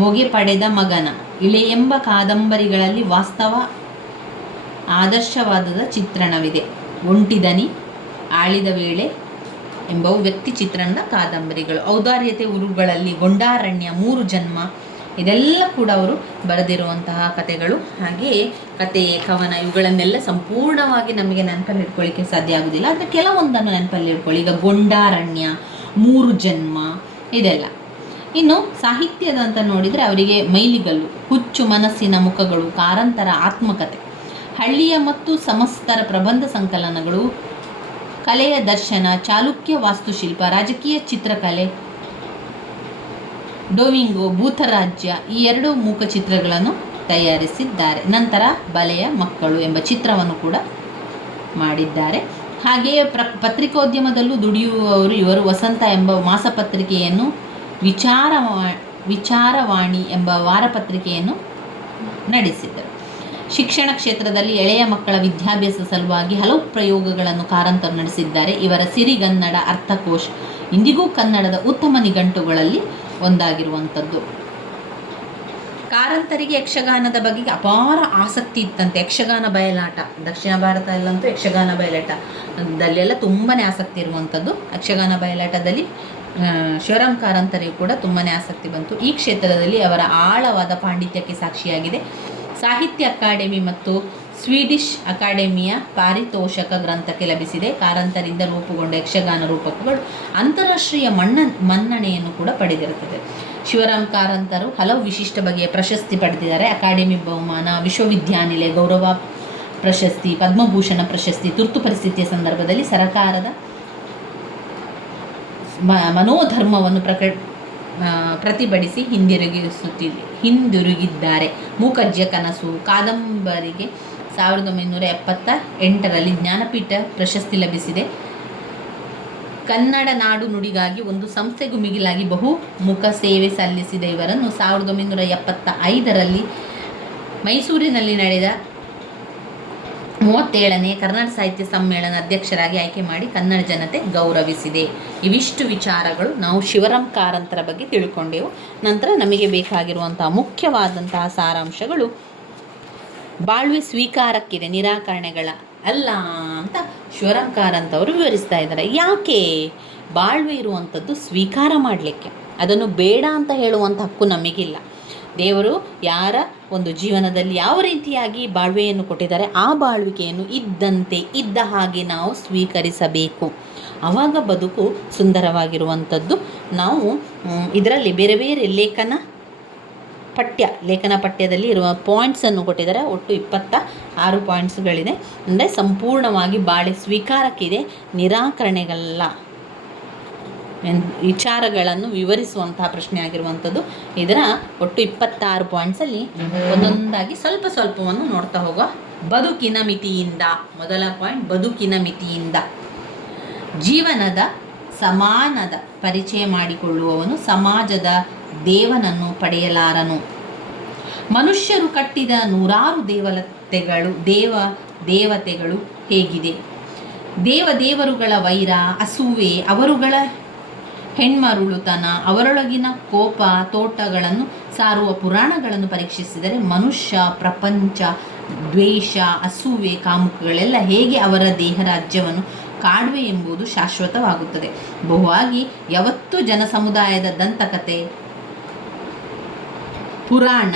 ಮೊಗೆ ಪಡೆದ ಮಗನ, ಇಳೆ ಎಂಬ ಕಾದಂಬರಿಗಳಲ್ಲಿ ವಾಸ್ತವ ಆದರ್ಶವಾದದ ಚಿತ್ರಣವಿದೆ. ಒಂಟಿದನಿ, ಆಳಿದ ವೇಳೆ ಎಂಬವು ವ್ಯಕ್ತಿ ಚಿತ್ರಣದ ಕಾದಂಬರಿಗಳು. ಔದಾರ್ಯತೆ ಉರುಗಳಲ್ಲಿ ಗೊಂಡಾರಣ್ಯ, ಮೂರು ಜನ್ಮ ಇದೆಲ್ಲ ಕೂಡ ಅವರು ಬರೆದಿರುವಂತಹ ಕಥೆಗಳು. ಹಾಗೆಯೇ ಕತೆ, ಕವನ ಇವುಗಳನ್ನೆಲ್ಲ ಸಂಪೂರ್ಣವಾಗಿ ನಮಗೆ ನೆನಪಲ್ಲಿ ಇಟ್ಕೊಳ್ಳಿಕ್ಕೆ ಸಾಧ್ಯ ಆಗೋದಿಲ್ಲ. ಆದರೆ ಕೆಲವೊಂದನ್ನು ನೆನಪಲ್ಲಿ ಇಟ್ಕೊಳ್ಳಿ. ಈಗ ಗೊಂಡಾರಣ್ಯ, ಮೂರು ಜನ್ಮ ಇದೆಲ್ಲ. ಇನ್ನು ಸಾಹಿತ್ಯದ ಅಂತ ನೋಡಿದರೆ ಅವರಿಗೆ ಮೈಲಿಗಲ್ಲು, ಹುಚ್ಚು ಮನಸ್ಸಿನ ಮುಖಗಳು, ಕಾರಂತರ ಆತ್ಮಕಥೆ, ಹಳ್ಳಿಯ ಮತ್ತು ಸಮಸ್ತರ ಪ್ರಬಂಧ ಸಂಕಲನಗಳು, ಕಲೆಯ ದರ್ಶನ, ಚಾಲುಕ್ಯ ವಾಸ್ತುಶಿಲ್ಪ, ರಾಜಕೀಯ ಚಿತ್ರಕಲೆ, ಡೋವಿಂಗೋ, ಭೂತರಾಜ್ಯ ಈ 2 ಮೂಕ ಚಿತ್ರಗಳನ್ನು ತಯಾರಿಸಿದ್ದಾರೆ. ನಂತರ ಬಲೆಯ ಮಕ್ಕಳು ಎಂಬ ಚಿತ್ರವನ್ನು ಕೂಡ ಮಾಡಿದ್ದಾರೆ. ಹಾಗೆಯೇ ಪತ್ರಿಕೋದ್ಯಮದಲ್ಲೂ ದುಡಿಯುವವರು ಇವರು. ವಸಂತ ಎಂಬ ಮಾಸಪತ್ರಿಕೆಯನ್ನು, ವಿಚಾರವಾಣಿ ಎಂಬ ವಾರಪತ್ರಿಕೆಯನ್ನು ನಡೆಸಿದರು. ಶಿಕ್ಷಣ ಕ್ಷೇತ್ರದಲ್ಲಿ ಎಳೆಯ ಮಕ್ಕಳ ವಿದ್ಯಾಭ್ಯಾಸ ಸಲುವಾಗಿ ಹಲವು ಪ್ರಯೋಗಗಳನ್ನು ಕಾರಂತರು ನಡೆಸಿದ್ದಾರೆ. ಇವರ ಸಿರಿಗನ್ನಡ ಅರ್ಥಕೋಶ ಇಂದಿಗೂ ಕನ್ನಡದ ಉತ್ತಮ ನಿಘಂಟುಗಳಲ್ಲಿ ಒಂದಾಗಿರುವಂಥದ್ದು. ಕಾರಂತರಿಗೆ ಯಕ್ಷಗಾನದ ಬಗ್ಗೆ ಅಪಾರ ಆಸಕ್ತಿ ಇತ್ತಂತೆ. ಯಕ್ಷಗಾನ ಬಯಲಾಟ, ದಕ್ಷಿಣ ಭಾರತದಲ್ಲಂತೂ ಯಕ್ಷಗಾನ ಬಯಲಾಟದಲ್ಲೆಲ್ಲ ತುಂಬಾ ಆಸಕ್ತಿ ಇರುವಂಥದ್ದು. ಯಕ್ಷಗಾನ ಬಯಲಾಟದಲ್ಲಿ ಶಿವರಾಮ್ ಕಾರಂತರಿಗೂ ಕೂಡ ತುಂಬಾ ಆಸಕ್ತಿ ಬಂತು. ಈ ಕ್ಷೇತ್ರದಲ್ಲಿ ಅವರ ಆಳವಾದ ಪಾಂಡಿತ್ಯಕ್ಕೆ ಸಾಕ್ಷಿಯಾಗಿದೆ. ಸಾಹಿತ್ಯ ಅಕಾಡೆಮಿ ಮತ್ತು ಸ್ವೀಡಿಷ್ ಅಕಾಡೆಮಿಯ ಪಾರಿತೋಷಕ ಗ್ರಂಥಕ್ಕೆ ಲಭಿಸಿದೆ. ಕಾರಂತರಿಂದ ರೂಪುಗೊಂಡ ಯಕ್ಷಗಾನ ರೂಪಕಗಳು ಅಂತಾರಾಷ್ಟ್ರೀಯ ಮನ್ನಣೆಯನ್ನು ಕೂಡ ಪಡೆದಿರುತ್ತದೆ. ಶಿವರಾಮ್ ಕಾರಂತರು ಹಲವು ವಿಶಿಷ್ಟ ಬಗೆಯ ಪ್ರಶಸ್ತಿ ಪಡೆದಿದ್ದಾರೆ. ಅಕಾಡೆಮಿ ಬಹುಮಾನ, ವಿಶ್ವವಿದ್ಯಾನಿಲಯ ಗೌರವ ಪ್ರಶಸ್ತಿ, ಪದ್ಮಭೂಷಣ ಪ್ರಶಸ್ತಿ, ತುರ್ತು ಪರಿಸ್ಥಿತಿಯ ಸಂದರ್ಭದಲ್ಲಿ ಸರಕಾರದ ಮನೋಧರ್ಮವನ್ನು ಪ್ರತಿಭಟಿಸಿ ಹಿಂದಿರುಗಿದ್ದಾರೆ. ಮೂಕಜ್ಜಿಯ ಕನಸು ಕಾದಂಬರಿಗೆ 1978ರಲ್ಲಿ ಜ್ಞಾನಪೀಠ ಪ್ರಶಸ್ತಿ ಲಭಿಸಿದೆ. ಕನ್ನಡ ನಾಡು ನುಡಿಗಾಗಿ ಒಂದು ಸಂಸ್ಥೆಗೂ ಮಿಗಿಲಾಗಿ ಬಹುಮುಖ ಸೇವೆ ಸಲ್ಲಿಸಿದ ಇವರನ್ನು 1975ರಲ್ಲಿ ಮೈಸೂರಿನಲ್ಲಿ ನಡೆದ 37ನೇ ಕರ್ನಾಟಕ ಸಾಹಿತ್ಯ ಸಮ್ಮೇಳನ ಅಧ್ಯಕ್ಷರಾಗಿ ಆಯ್ಕೆ ಮಾಡಿ ಕನ್ನಡ ಜನತೆ ಗೌರವಿಸಿದೆ. ಇವಿಷ್ಟು ವಿಚಾರಗಳು ನಾವು ಶಿವರಾಮ್ ಕಾರಂತರ ಬಗ್ಗೆ ತಿಳ್ಕೊಂಡೆವು. ನಂತರ ನಮಗೆ ಬೇಕಾಗಿರುವಂತಹ ಮುಖ್ಯವಾದಂತಹ ಸಾರಾಂಶಗಳು, ಬಾಳ್ವೆ ಸ್ವೀಕಾರಕ್ಕಿದೆ, ನಿರಾಕರಣೆಗಳ ಅಲ್ಲ ಅಂತ ಶಿವರಾಮ್ ಕಾರಂತವರು ವಿವರಿಸ್ತಾ ಇದ್ದಾರೆ. ಯಾಕೆ ಬಾಳ್ವೆ ಇರುವಂಥದ್ದು ಸ್ವೀಕಾರ ಮಾಡಲಿಕ್ಕೆ, ಅದನ್ನು ಬೇಡ ಅಂತ ಹೇಳುವಂಥ ಹಕ್ಕು ನಮಗಿಲ್ಲ. ದೇವರು ಯಾರ ಒಂದು ಜೀವನದಲ್ಲಿ ಯಾವ ರೀತಿಯಾಗಿ ಬಾಳ್ವೆಯನ್ನು ಕೊಟ್ಟಿದ್ದಾರೆ ಆ ಬಾಳ್ವಿಕೆಯನ್ನು ಇದ್ದಂತೆ ಇದ್ದ ಹಾಗೆ ನಾವು ಸ್ವೀಕರಿಸಬೇಕು. ಆವಾಗ ಬದುಕು ಸುಂದರವಾಗಿರುವಂಥದ್ದು. ನಾವು ಇದರಲ್ಲಿ ಬೇರೆ ಬೇರೆ ಲೇಖನ ಪಠ್ಯದಲ್ಲಿ ಇರುವ ಪಾಯಿಂಟ್ಸನ್ನು ಕೊಟ್ಟಿದ್ದಾರೆ. ಒಟ್ಟು 26 ಪಾಯಿಂಟ್ಸ್ಗಳಿದೆ. ಅಂದರೆ ಸಂಪೂರ್ಣವಾಗಿ ಬಾಳೆ ಸ್ವೀಕಾರಕ್ಕಿದೆ, ನಿರಾಕರಣೆಗಲ್ಲ ವಿಚಾರಗಳನ್ನು ವಿವರಿಸುವಂತಹ ಪ್ರಶ್ನೆ ಆಗಿರುವಂಥದ್ದು. ಇದರ ಒಟ್ಟು 26 ಪಾಯಿಂಟ್ಸಲ್ಲಿ ಒಂದೊಂದಾಗಿ ಸ್ವಲ್ಪವನ್ನು ನೋಡ್ತಾ ಹೋಗುವ. ಬದುಕಿನ ಮಿತಿಯಿಂದ, ಮೊದಲ ಪಾಯಿಂಟ್ ಬದುಕಿನ ಮಿತಿಯಿಂದ. ಜೀವನದ ಸಮಾನದ ಪರಿಚಯ ಮಾಡಿಕೊಳ್ಳುವವನು ಸಮಾಜದ ದೇವನನ್ನು ಪಡೆಯಲಾರನು. ಮನುಷ್ಯರು ಕಟ್ಟಿದ 100 ದೇವತೆಗಳು ಹೇಗಿದೆ? ದೇವರುಗಳ ವೈರ, ಅಸೂವೆ, ಅವರುಗಳ ಹೆಣ್ಮರುಳುತನ, ಅವರೊಳಗಿನ ಕೋಪ ತೋಟಗಳನ್ನು ಸಾರುವ ಪುರಾಣಗಳನ್ನು ಪರೀಕ್ಷಿಸಿದರೆ ಮನುಷ್ಯ, ಪ್ರಪಂಚ, ದ್ವೇಷ, ಅಸೂಯೆ, ಕಾಮುಕಗಳೆಲ್ಲ ಹೇಗೆ ಅವರ ದೇಹರಾಜ್ಯವನ್ನು ಕಾಡುವೆ ಎಂಬುದು ಶಾಶ್ವತವಾಗುತ್ತದೆ. ಬಹುವಾಗಿ ಯಾವತ್ತೂ ಜನಸಮುದಾಯದ ದಂತಕತೆ, ಪುರಾಣ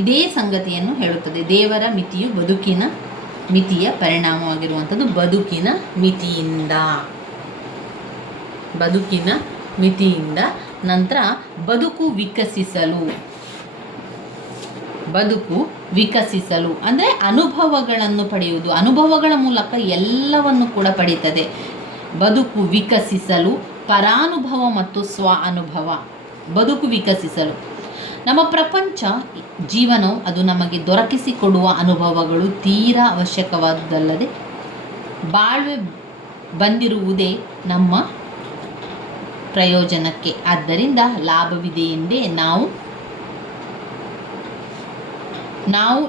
ಇದೇ ಸಂಗತಿಯನ್ನು ಹೇಳುತ್ತದೆ. ದೇವರ ಮಿತಿಯು ಬದುಕಿನ ಮಿತಿಯ ಪರಿಣಾಮವಾಗಿರುವಂಥದ್ದು. ಬದುಕಿನ ಮಿತಿಯಿಂದ ನಂತರ ಬದುಕು ವಿಕಸಿಸಲು ಅಂದರೆ ಅನುಭವಗಳನ್ನು ಪಡೆಯುವುದು. ಅನುಭವಗಳ ಮೂಲಕ ಎಲ್ಲವನ್ನು ಕೂಡ ಪಡೀತದೆ. ಬದುಕು ವಿಕಸಿಸಲು ಪರಾನುಭವ ಮತ್ತು ಸ್ವ ಅನುಭವ. ಬದುಕು ವಿಕಸಿಸಲು ನಮ್ಮ ಪ್ರಪಂಚ ಜೀವನವು ಅದು ನಮಗೆ ದೊರಕಿಸಿಕೊಡುವ ಅನುಭವಗಳು ತೀರಾ ಅವಶ್ಯಕವಾದುದಲ್ಲದೆ ಬಾಳ್ವೆ ಬಂದಿರುವುದೇ ನಮ್ಮ ಪ್ರಯೋಜನಕ್ಕೆ. ಆದ್ದರಿಂದ ಲಾಭವಿದೆ ಎಂದೇ ನಾವು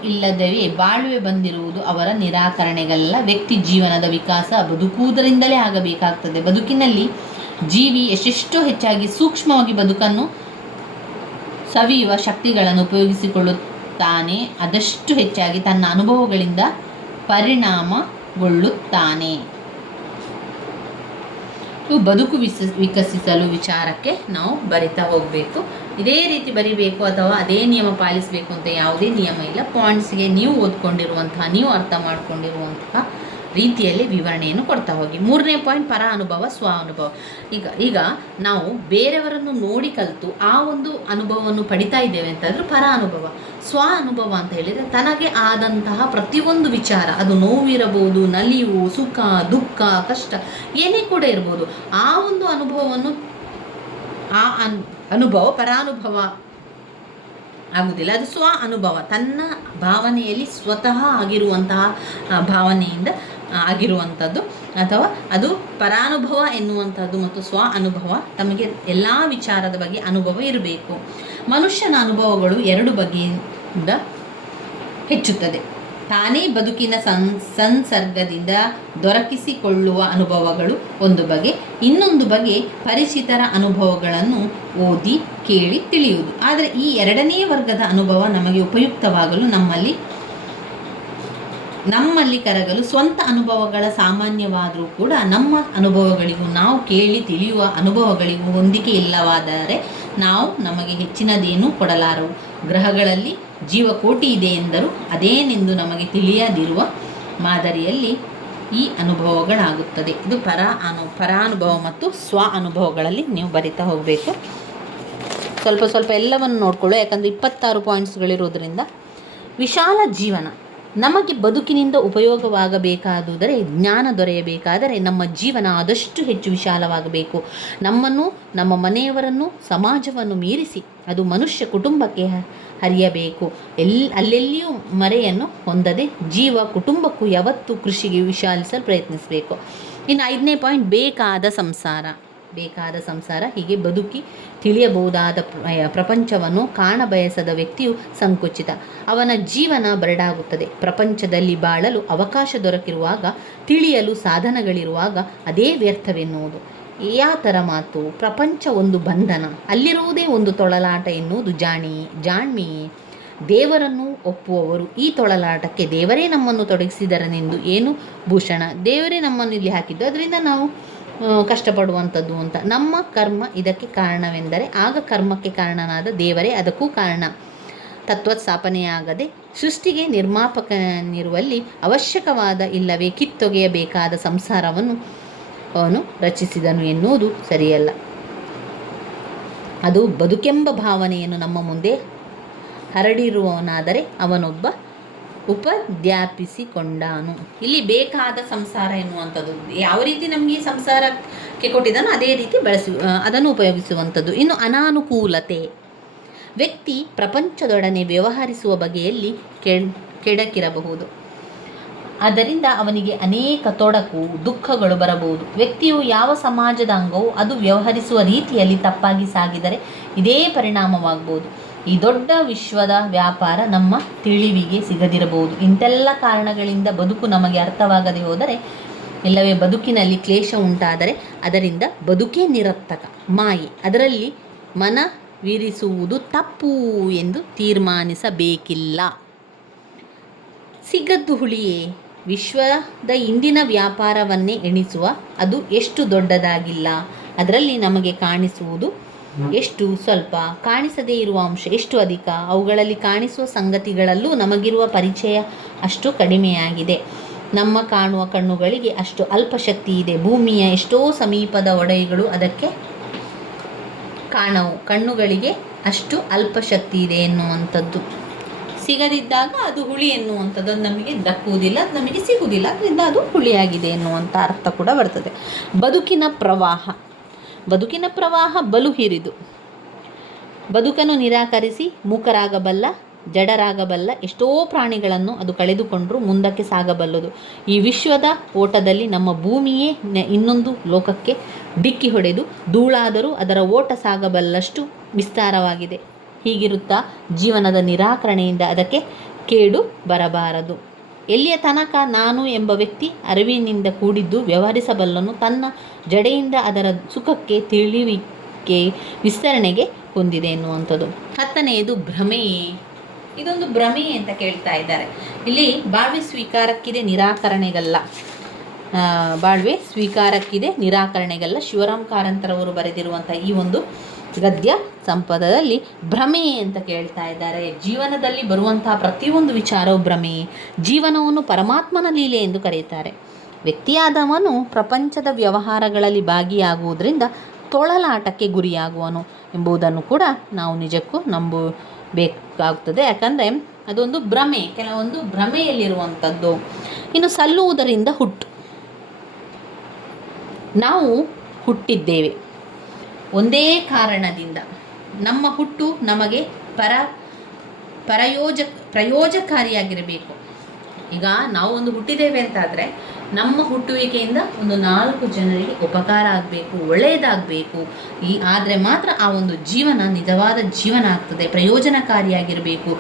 ಇಲ್ಲದವೇ ಬಾಳ್ವೆ ಬಂದಿರುವುದು ಅವರ ನಿರಾಕರಣೆಗಲ್ಲ. ವ್ಯಕ್ತಿ ಜೀವನದ ವಿಕಾಸ ಬದುಕುವುದರಿಂದಲೇ ಆಗಬೇಕಾಗ್ತದೆ. ಬದುಕಿನಲ್ಲಿ ಜೀವಿ ಎಷ್ಟೆಷ್ಟೋ ಹೆಚ್ಚಾಗಿ ಸೂಕ್ಷ್ಮವಾಗಿ ಬದುಕನ್ನು ಸವಿಯುವ ಶಕ್ತಿಗಳನ್ನು ಉಪಯೋಗಿಸಿಕೊಳ್ಳುತ್ತಾನೆ, ಅದಷ್ಟು ಹೆಚ್ಚಾಗಿ ತನ್ನ ಅನುಭವಗಳಿಂದ ಪರಿಣಾಮಗೊಳ್ಳುತ್ತಾನೆ. ಬದುಕು ವಿಕಸಿಸಲು ವಿಚಾರಕ್ಕೆ ನಾವು ಬರಿತಾ ಹೋಗಬೇಕು. ಇದೇ ರೀತಿ ಬರಿಬೇಕು ಅಥವಾ ಅದೇ ನಿಯಮ ಪಾಲಿಸಬೇಕು ಅಂತ ಯಾವುದೇ ನಿಯಮ ಇಲ್ಲ. ಪಾಯಿಂಟ್ಸ್ಗೆ ನೀವು ಓದ್ಕೊಂಡಿರುವಂತಹ, ನೀವು ಅರ್ಥ ಮಾಡ್ಕೊಂಡಿರುವಂತಹ ರೀತಿಯಲ್ಲಿ ವಿವರಣೆಯನ್ನು ಕೊಡ್ತಾ ಹೋಗಿ. 3ನೇ ಪಾಯಿಂಟ್ ಪರ ಅನುಭವ, ಸ್ವ ಅನುಭವ. ಈಗ ನಾವು ಬೇರೆಯವರನ್ನು ನೋಡಿ ಕಲಿತು ಆ ಒಂದು ಅನುಭವವನ್ನು ಪಡಿತಾ ಇದ್ದೇವೆ ಅಂತಂದ್ರೆ ಪರ ಅನುಭವ. ಸ್ವ ಅನುಭವ ಅಂತ ಹೇಳಿದರೆ ತನಗೆ ಆದಂತಹ ಪ್ರತಿಯೊಂದು ವಿಚಾರ, ಅದು ನೋವಿರಬಹುದು, ನಲಿವು, ಸುಖ, ದುಃಖ, ಕಷ್ಟ ಏನೇ ಕೂಡ ಇರ್ಬೋದು, ಆ ಒಂದು ಅನುಭವವನ್ನು ಅನುಭವ ಪರಾನುಭವ ಆಗುವುದಿಲ್ಲ. ಅದು ಸ್ವ ಅನುಭವ, ತನ್ನ ಭಾವನೆಯಲ್ಲಿ ಸ್ವತಃ ಆಗಿರುವಂತಹ ಭಾವನೆಯಿಂದ ಆಗಿರುವಂಥದ್ದು, ಅಥವಾ ಅದು ಪರಾನುಭವ ಎನ್ನುವಂಥದ್ದು. ಮತ್ತು ಸ್ವ ಅನುಭವ, ತಮಗೆ ಎಲ್ಲ ವಿಚಾರದ ಬಗ್ಗೆ ಅನುಭವ ಇರಬೇಕು. ಮನುಷ್ಯನ ಅನುಭವಗಳು 2 ಬಗೆಯಿಂದ ಹೆಚ್ಚುತ್ತದೆ. ತಾನೇ ಬದುಕಿನ ಸಂಸರ್ಗದಿಂದ ದೊರಕಿಸಿಕೊಳ್ಳುವ ಅನುಭವಗಳು ಒಂದು ಬಗೆ, ಇನ್ನೊಂದು ಬಗೆ ಪರಿಚಿತರ ಅನುಭವಗಳನ್ನು ಓದಿ ಕೇಳಿ ತಿಳಿಯುವುದು. ಆದರೆ ಈ 2ನೇ ವರ್ಗದ ಅನುಭವ ನಮಗೆ ಉಪಯುಕ್ತವಾಗಲು ನಮ್ಮಲ್ಲಿ ಕರಗಲು ಸ್ವಂತ ಅನುಭವಗಳ ಸಾಮಾನ್ಯವಾದರೂ ಕೂಡ ನಮ್ಮ ಅನುಭವಗಳಿಗೂ ನಾವು ಕೇಳಿ ತಿಳಿಯುವ ಅನುಭವಗಳಿಗೂ ಹೊಂದಿಕೆ ಇಲ್ಲವಾದರೆ ನಾವು ನಮಗೆ ಹೆಚ್ಚಿನದೇನೂ ಕೊಡಲಾರವು. ಗ್ರಹಗಳಲ್ಲಿ ಜೀವಕೋಟಿ ಇದೆ ಎಂದರೂ ಅದೇನೆಂದು ನಮಗೆ ತಿಳಿಯದಿರುವ ಮಾದರಿಯಲ್ಲಿ ಈ ಅನುಭವಗಳಾಗುತ್ತದೆ. ಇದು ಪರಾನುಭವ ಮತ್ತು ಸ್ವ ಅನುಭವಗಳಲ್ಲಿ ನೀವು ಬರಿತಾ ಹೋಗಬೇಕು. ಸ್ವಲ್ಪ ಎಲ್ಲವನ್ನು ನೋಡಿಕೊಳ್ಳು, ಯಾಕಂದರೆ 26 ಪಾಯಿಂಟ್ಸ್ಗಳಿರೋದ್ರಿಂದ. ವಿಶಾಲ ಜೀವನ. ನಮಗೆ ಬದುಕಿನಿಂದ ಉಪಯೋಗವಾಗಬೇಕಾದುದರೆ, ಜ್ಞಾನ ದೊರೆಯಬೇಕಾದರೆ ನಮ್ಮ ಜೀವನ ಆದಷ್ಟು ಹೆಚ್ಚು ವಿಶಾಲವಾಗಬೇಕು. ನಮ್ಮನ್ನು, ನಮ್ಮ ಮನೆಯವರನ್ನು, ಸಮಾಜವನ್ನು ಮೀರಿಸಿ ಅದು ಮನುಷ್ಯ ಕುಟುಂಬಕ್ಕೆ ಹರಿಯಬೇಕು. ಅಲ್ಲೆಲ್ಲಿಯೂ ಮರೆಯನ್ನು ಹೊಂದದೆ ಜೀವ ಕುಟುಂಬಕ್ಕೂ ಯಾವತ್ತೂ ಕೃಷಿಗೆ ವಿಶಾಲಿಸಲು ಪ್ರಯತ್ನಿಸಬೇಕು. ಇನ್ನು 5ನೇ ಪಾಯಿಂಟ್ ಬೇಕಾದ ಸಂಸಾರ. ಹೀಗೆ ಬದುಕಿ ತಿಳಿಯಬಹುದಾದ ಪ್ರಪಂಚವನ್ನು ಕಾಣಬಯಸದ ವ್ಯಕ್ತಿಯು ಸಂಕುಚಿತ. ಅವನ ಜೀವನ ಬರಡಾಗುತ್ತದೆ. ಪ್ರಪಂಚದಲ್ಲಿ ಬಾಳಲು ಅವಕಾಶ ದೊರಕಿರುವಾಗ, ತಿಳಿಯಲು ಸಾಧನಗಳಿರುವಾಗ ಅದೇ ವ್ಯರ್ಥವೆನ್ನುವುದು ಯಾವ ಥರ ಮಾತು? ಪ್ರಪಂಚ ಒಂದು ಬಂಧನ, ಅಲ್ಲಿರುವುದೇ ಒಂದು ತೊಳಲಾಟ ಎನ್ನುವುದು ಜಾಣ್ಮೆಯೇ. ದೇವರನ್ನು ಒಪ್ಪುವವರು ಈ ತೊಳಲಾಟಕ್ಕೆ ದೇವರೇ ನಮ್ಮನ್ನು ತೊಡಗಿಸಿದರನೆಂದು ಏನು ಭೂಷಣ, ದೇವರೇ ನಮ್ಮನ್ನು ಇಲ್ಲಿ ಹಾಕಿದ್ದು, ಅದರಿಂದ ನಾವು ಕಷ್ಟಪಡುವಂಥದ್ದು ಅಂತ. ನಮ್ಮ ಕರ್ಮ ಇದಕ್ಕೆ ಕಾರಣವೆಂದರೆ ಆಗ ಕರ್ಮಕ್ಕೆ ಕಾರಣನಾದ ದೇವರೇ ಅದಕ್ಕೂ ಕಾರಣ. ತತ್ವಸ್ಥಾಪನೆಯಾಗದೆ ಸೃಷ್ಟಿಗೆ ನಿರ್ಮಾಪಕನಿರುವಲ್ಲಿ ಅವಶ್ಯಕವಾದ ಇಲ್ಲವೇ ಕಿತ್ತೊಗೆಯಬೇಕಾದ ಸಂಸಾರವನ್ನು ಅವನು ರಚಿಸಿದನು ಎನ್ನುವುದು ಸರಿಯಲ್ಲ. ಅದು ಬದುಕೆಂಬ ಭಾವನೆಯನ್ನು ನಮ್ಮ ಮುಂದೆ ಹರಡಿರುವವನಾದರೆ ಅವನೊಬ್ಬ ಉಪಧ್ಯಾಪಿಸಿಕೊಂಡಾನು. ಇಲ್ಲಿ ಬೇಕಾದ ಸಂಸಾರ ಎನ್ನುವಂಥದ್ದು ಯಾವ ರೀತಿ ನಮಗೆ ಸಂಸಾರಕ್ಕೆ ಕೊಟ್ಟಿದ್ದಾನೋ ಅದೇ ರೀತಿ ಅದನ್ನು ಉಪಯೋಗಿಸುವಂಥದ್ದು. ಇನ್ನು ಅನಾನುಕೂಲತೆ. ವ್ಯಕ್ತಿ ಪ್ರಪಂಚದೊಡನೆ ವ್ಯವಹರಿಸುವ ಬಗೆಯಲ್ಲಿ ಕೆಡಕಿರಬಹುದು. ಆದ್ದರಿಂದ ಅವನಿಗೆ ಅನೇಕ ತೊಡಕು, ದುಃಖಗಳು ಬರಬಹುದು. ವ್ಯಕ್ತಿಯು ಯಾವ ಸಮಾಜದ ಅಂಗವೋ ಅದು ವ್ಯವಹರಿಸುವ ರೀತಿಯಲ್ಲಿ ತಪ್ಪಾಗಿ ಸಾಗಿದರೆ ಇದೇ ಪರಿಣಾಮವಾಗಬಹುದು. ಈ ದೊಡ್ಡ ವಿಶ್ವದ ವ್ಯಾಪಾರ ನಮ್ಮ ತಿಳಿವಿಗೆ ಸಿಗದಿರಬಹುದು. ಇಂತೆಲ್ಲ ಕಾರಣಗಳಿಂದ ಬದುಕು ನಮಗೆ ಅರ್ಥವಾಗದೆ ಹೋದರೆ ಇಲ್ಲವೇ ಬದುಕಿನಲ್ಲಿ ಕ್ಲೇಶ ಉಂಟಾದರೆ ಅದರಿಂದ ಬದುಕೇ ನಿರರ್ಥಕ, ಮಾಯೆ. ಅದರಲ್ಲಿ ಮನವಿರಿಸುವುದು ತಪ್ಪು ಎಂದು ತೀರ್ಮಾನಿಸಬೇಕಿಲ್ಲ. ಸಿಗದ್ದು ಹುಳಿಯೇ. ವಿಶ್ವದ ಇಂದಿನ ವ್ಯಾಪಾರವನ್ನೇ ಎಣಿಸುವ, ಅದು ಎಷ್ಟು ದೊಡ್ಡದಾಗಿಲ್ಲ, ಅದರಲ್ಲಿ ನಮಗೆ ಕಾಣಿಸುವುದು ಎಷ್ಟು ಸ್ವಲ್ಪ, ಕಾಣಿಸದೇ ಇರುವ ಅಂಶ ಎಷ್ಟು ಅಧಿಕ, ಅವುಗಳಲ್ಲಿ ಕಾಣಿಸುವ ಸಂಗತಿಗಳಲ್ಲೂ ನಮಗಿರುವ ಪರಿಚಯ ಅಷ್ಟು ಕಡಿಮೆಯಾಗಿದೆ. ನಮ್ಮ ಕಾಣುವ ಕಣ್ಣುಗಳಿಗೆ ಅಷ್ಟು ಅಲ್ಪ ಶಕ್ತಿ ಇದೆ. ಭೂಮಿಯ ಎಷ್ಟೋ ಸಮೀಪದ ಒಡೆಯುಗಳು ಅದಕ್ಕೆ ಕಾಣವು. ಕಣ್ಣುಗಳಿಗೆ ಅಷ್ಟು ಅಲ್ಪ ಶಕ್ತಿ ಇದೆ ಎನ್ನುವಂಥದ್ದು. ಸಿಗದಿದ್ದಾಗ ಅದು ಹುಳಿ ಎನ್ನುವಂಥದ್ದು, ಅದು ನಮಗೆ ದಕ್ಕುವುದಿಲ್ಲ, ಅದು ನಮಗೆ ಸಿಗುವುದಿಲ್ಲ, ಅದರಿಂದ ಅದು ಹುಳಿಯಾಗಿದೆ ಎನ್ನುವಂಥ ಅರ್ಥ ಕೂಡ ಬರ್ತದೆ. ಬದುಕಿನ ಪ್ರವಾಹ. ಬದುಕಿನ ಪ್ರವಾಹ ಬಲು ಹಿರಿದು. ಬದುಕನ್ನು ನಿರಾಕರಿಸಿ ಮೂಕರಾಗಬಲ್ಲ, ಜಡರಾಗಬಲ್ಲ ಎಷ್ಟೋ ಪ್ರಾಣಿಗಳನ್ನು ಅದು ಕಳೆದುಕೊಂಡರೂ ಮುಂದಕ್ಕೆ ಸಾಗಬಲ್ಲದು. ಈ ವಿಶ್ವದ ಓಟದಲ್ಲಿ ನಮ್ಮ ಭೂಮಿಯೇ ಇನ್ನೊಂದು ಲೋಕಕ್ಕೆ ಡಿಕ್ಕಿ ಹೊಡೆದು ಧೂಳಾದರೂ ಅದರ ಓಟ ಸಾಗಬಲ್ಲಷ್ಟು ವಿಸ್ತಾರವಾಗಿದೆ. ಹೀಗಿರುತ್ತಾ ಜೀವನದ ನಿರಾಕರಣೆಯಿಂದ ಅದಕ್ಕೆ ಕೇಡು ಬರಬಾರದು. ಎಲ್ಲಿಯ ತನಕ ನಾನು ಎಂಬ ವ್ಯಕ್ತಿ ಅರಿವಿನಿಂದ ಕೂಡಿದ್ದು ವ್ಯವಹರಿಸಬಲ್ಲನು, ತನ್ನ ಜಡೆಯಿಂದ ಅದರ ಸುಖಕ್ಕೆ, ತಿಳಿವಿಕೆ, ವಿಸ್ತರಣೆಗೆ ಹೊಂದಿದೆ ಎನ್ನುವಂಥದ್ದು. 10ನೇದು ಭ್ರಮೆಯೇ. ಇದೊಂದು ಭ್ರಮೆಯೇ ಅಂತ ಕೇಳ್ತಾ ಇದ್ದಾರೆ. ಇಲ್ಲಿ ಬಾಳ್ವೆ ಸ್ವೀಕಾರಕ್ಕಿದೆ, ನಿರಾಕರಣೆಗಲ್ಲ. ಬಾಳ್ವೆ ಸ್ವೀಕಾರಕ್ಕಿದೆ, ನಿರಾಕರಣೆಗಲ್ಲ. ಶಿವರಾಮ್ ಕಾರಂತರವರು ಬರೆದಿರುವಂಥ ಈ ಒಂದು ಗದ್ಯ ಸಂಪದದಲ್ಲಿ ಭ್ರಮೆಯೇ ಅಂತ ಕೇಳ್ತಾ ಇದ್ದಾರೆ. ಜೀವನದಲ್ಲಿ ಬರುವಂತಹ ಪ್ರತಿಯೊಂದು ವಿಚಾರವು ಭ್ರಮೆಯೇ. ಜೀವನವನ್ನು ಪರಮಾತ್ಮನ ಲೀಲೆ ಎಂದು ಕರೆಯುತ್ತಾರೆ. ವ್ಯಕ್ತಿಯಾದವನು ಪ್ರಪಂಚದ ವ್ಯವಹಾರಗಳಲ್ಲಿ ಭಾಗಿಯಾಗುವುದರಿಂದ ತೊಳಲಾಟಕ್ಕೆ ಗುರಿಯಾಗುವನು ಎಂಬುದನ್ನು ಕೂಡ ನಾವು ನಿಜಕ್ಕೂ ನಂಬಬೇಕಾಗುತ್ತದೆ. ಯಾಕಂದರೆ ಅದೊಂದು ಭ್ರಮೆ, ಕೆಲವೊಂದು ಭ್ರಮೆಯಲ್ಲಿರುವಂಥದ್ದು. ಇನ್ನು ಸಲ್ಲುವುದರಿಂದ ಹುಟ್ಟು. ನಾವು ಹುಟ್ಟಿದ್ದೇವೆ ಒಂದೇ ಕಾರಣದಿಂದ. ನಮ್ಮ ಹುಟ್ಟು ನಮಗೆ ಪ್ರಯೋಜಕಾರಿಯಾಗಿರಬೇಕು. ಈಗ ನಾವು ಒಂದು ಹುಟ್ಟಿದ್ದೇವೆ ಅಂತಾದರೆ ನಮ್ಮ ಹುಟ್ಟುವಿಕೆಯಿಂದ ಒಂದು 4 ಜನರಿಗೆ ಉಪಕಾರ ಆಗಬೇಕು, ಒಳ್ಳೆಯದಾಗಬೇಕು. ಆದರೆ ಮಾತ್ರ ಆ ಒಂದು ಜೀವನ ನಿಜವಾದ ಜೀವನ ಆಗ್ತದೆ, ಪ್ರಯೋಜನಕಾರಿಯಾಗಿರಬೇಕು.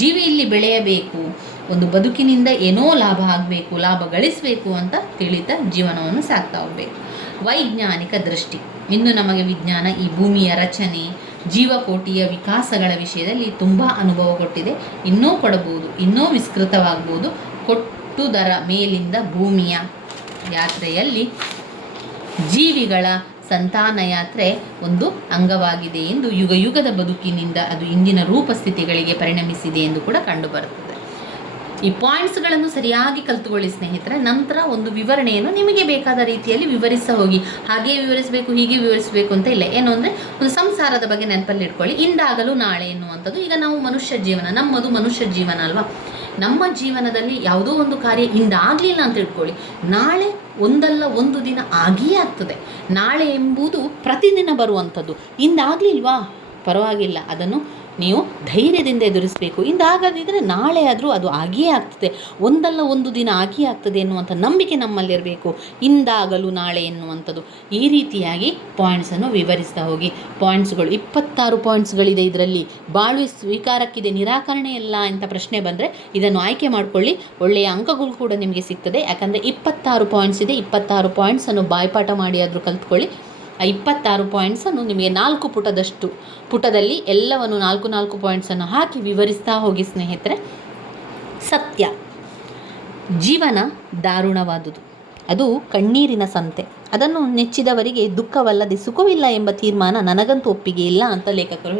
ಜೀವಿ ಇಲ್ಲಿ ಬೆಳೆಯಬೇಕು, ಒಂದು ಬದುಕಿನಿಂದ ಏನೋ ಲಾಭ ಆಗಬೇಕು, ಲಾಭ ಗಳಿಸಬೇಕು ಅಂತ ತಿಳಿತಾ ಜೀವನವನ್ನು ಸಾಕ್ತಾ ಹೋಗಬೇಕು. ವೈಜ್ಞಾನಿಕ ದೃಷ್ಟಿ. ಇನ್ನು ನಮಗೆ ವಿಜ್ಞಾನ ಈ ಭೂಮಿಯ ರಚನೆ, ಜೀವಕೋಟಿಯ ವಿಕಾಸಗಳ ವಿಷಯದಲ್ಲಿ ತುಂಬ ಅನುಭವ ಕೊಟ್ಟಿದೆ. ಇನ್ನೂ ಕೊಡಬಹುದು, ಇನ್ನೂ ವಿಸ್ತೃತವಾಗಬಹುದು. ಕೊಟ್ಟುದರ ಮೇಲಿಂದ ಭೂಮಿಯ ಯಾತ್ರೆಯಲ್ಲಿ ಜೀವಿಗಳ ಸಂತಾನ ಯಾತ್ರೆ ಒಂದು ಅಂಗವಾಗಿದೆ ಎಂದು ಯುಗದ ಬದುಕಿನಿಂದ ಅದು ಇಂದಿನ ರೂಪಸ್ಥಿತಿಗಳಿಗೆ ಪರಿಣಮಿಸಿದೆ ಎಂದು ಕೂಡ ಕಂಡುಬರುತ್ತದೆ. ಈ ಪಾಯಿಂಟ್ಸ್ಗಳನ್ನು ಸರಿಯಾಗಿ ಕಲ್ತುಕೊಳ್ಳಿ ಸ್ನೇಹಿತರೆ. ನಂತರ ಒಂದು ವಿವರಣೆಯನ್ನು ನಿಮಗೆ ಬೇಕಾದ ರೀತಿಯಲ್ಲಿ ವಿವರಿಸ ಹೋಗಿ. ಹಾಗೆ ವಿವರಿಸಬೇಕು, ಹೀಗೆ ವಿವರಿಸಬೇಕು ಅಂತ ಇಲ್ಲ. ಏನು ಅಂದರೆ ಒಂದು ಸಂಸಾರದ ಬಗ್ಗೆ ನೆನಪಲ್ಲಿ ಇಟ್ಕೊಳ್ಳಿ. ಇಂದಾಗಲೂ ನಾಳೆ ಎನ್ನುವಂಥದ್ದು. ಈಗ ನಾವು ಮನುಷ್ಯ ಜೀವನ, ನಮ್ಮದು ಮನುಷ್ಯ ಜೀವನ ಅಲ್ವಾ. ನಮ್ಮ ಜೀವನದಲ್ಲಿ ಯಾವುದೋ ಒಂದು ಕಾರ್ಯ ಇಂದಾಗಲಿಲ್ಲ ಅಂತ ಇಟ್ಕೊಳ್ಳಿ, ನಾಳೆ ಒಂದಲ್ಲ ಒಂದು ದಿನ ಆಗಿಯೇ ಆಗ್ತದೆ. ನಾಳೆ ಎಂಬುದು ಪ್ರತಿದಿನ ಬರುವಂಥದ್ದು. ಇಂದಾಗಲಿಲ್ವಾ, ಪರವಾಗಿಲ್ಲ, ಅದನ್ನು ನೀವು ಧೈರ್ಯದಿಂದ ಎದುರಿಸಬೇಕು. ಇಂದಾಗದಿದ್ದರೆ ನಾಳೆ ಆದರೂ ಅದು ಆಗಿಯೇ ಆಗ್ತದೆ, ಒಂದಲ್ಲ ಒಂದು ದಿನ ಆಗಿಯೇ ಆಗ್ತದೆ ಎನ್ನುವಂಥ ನಂಬಿಕೆ ನಮ್ಮಲ್ಲಿರಬೇಕು. ಇಂದಾಗಲು ನಾಳೆ ಎನ್ನುವಂಥದ್ದು. ಈ ರೀತಿಯಾಗಿ ಪಾಯಿಂಟ್ಸನ್ನು ವಿವರಿಸ್ತಾ ಹೋಗಿ. ಪಾಯಿಂಟ್ಸ್ಗಳು 26 ಪಾಯಿಂಟ್ಸ್ಗಳಿದೆ ಇದರಲ್ಲಿ. ಬಾಳ್ವೆ ಸ್ವೀಕಾರಕ್ಕಿದೆ, ನಿರಾಕರಣೆ ಇಲ್ಲ ಅಂತ ಪ್ರಶ್ನೆ ಬಂದರೆ ಇದನ್ನು ಆಯ್ಕೆ ಮಾಡಿಕೊಳ್ಳಿ. ಒಳ್ಳೆಯ ಅಂಕಗಳು ಕೂಡ ನಿಮಗೆ ಸಿಗ್ತದೆ. ಯಾಕಂದರೆ 26 ಪಾಯಿಂಟ್ಸ್ ಇದೆ. 26 ಪಾಯಿಂಟ್ಸನ್ನು ಬಾಯ್ಪಾಠ ಮಾಡಿ ಆದರೂ ಕಲ್ತ್ಕೊಳ್ಳಿ. ಆ 26 ಪಾಯಿಂಟ್ಸನ್ನು ನಿಮಗೆ 4 ಪುಟದಲ್ಲಿ ಎಲ್ಲವನ್ನು 4 ಪಾಯಿಂಟ್ಸನ್ನು ಹಾಕಿ ವಿವರಿಸ್ತಾ ಹೋಗಿ ಸ್ನೇಹಿತರೆ. ಸತ್ಯ. ಜೀವನ ದಾರುಣವಾದುದು, ಅದು ಕಣ್ಣೀರಿನ ಸಂತೆ. ಅದನ್ನು ನೆಚ್ಚಿದವರಿಗೆ ದುಃಖವಲ್ಲದೆ ಸುಖವಿಲ್ಲ ಎಂಬ ತೀರ್ಮಾನ ನನಗಂತೂ ಒಪ್ಪಿಗೆ ಇಲ್ಲ ಅಂತ ಲೇಖಕರು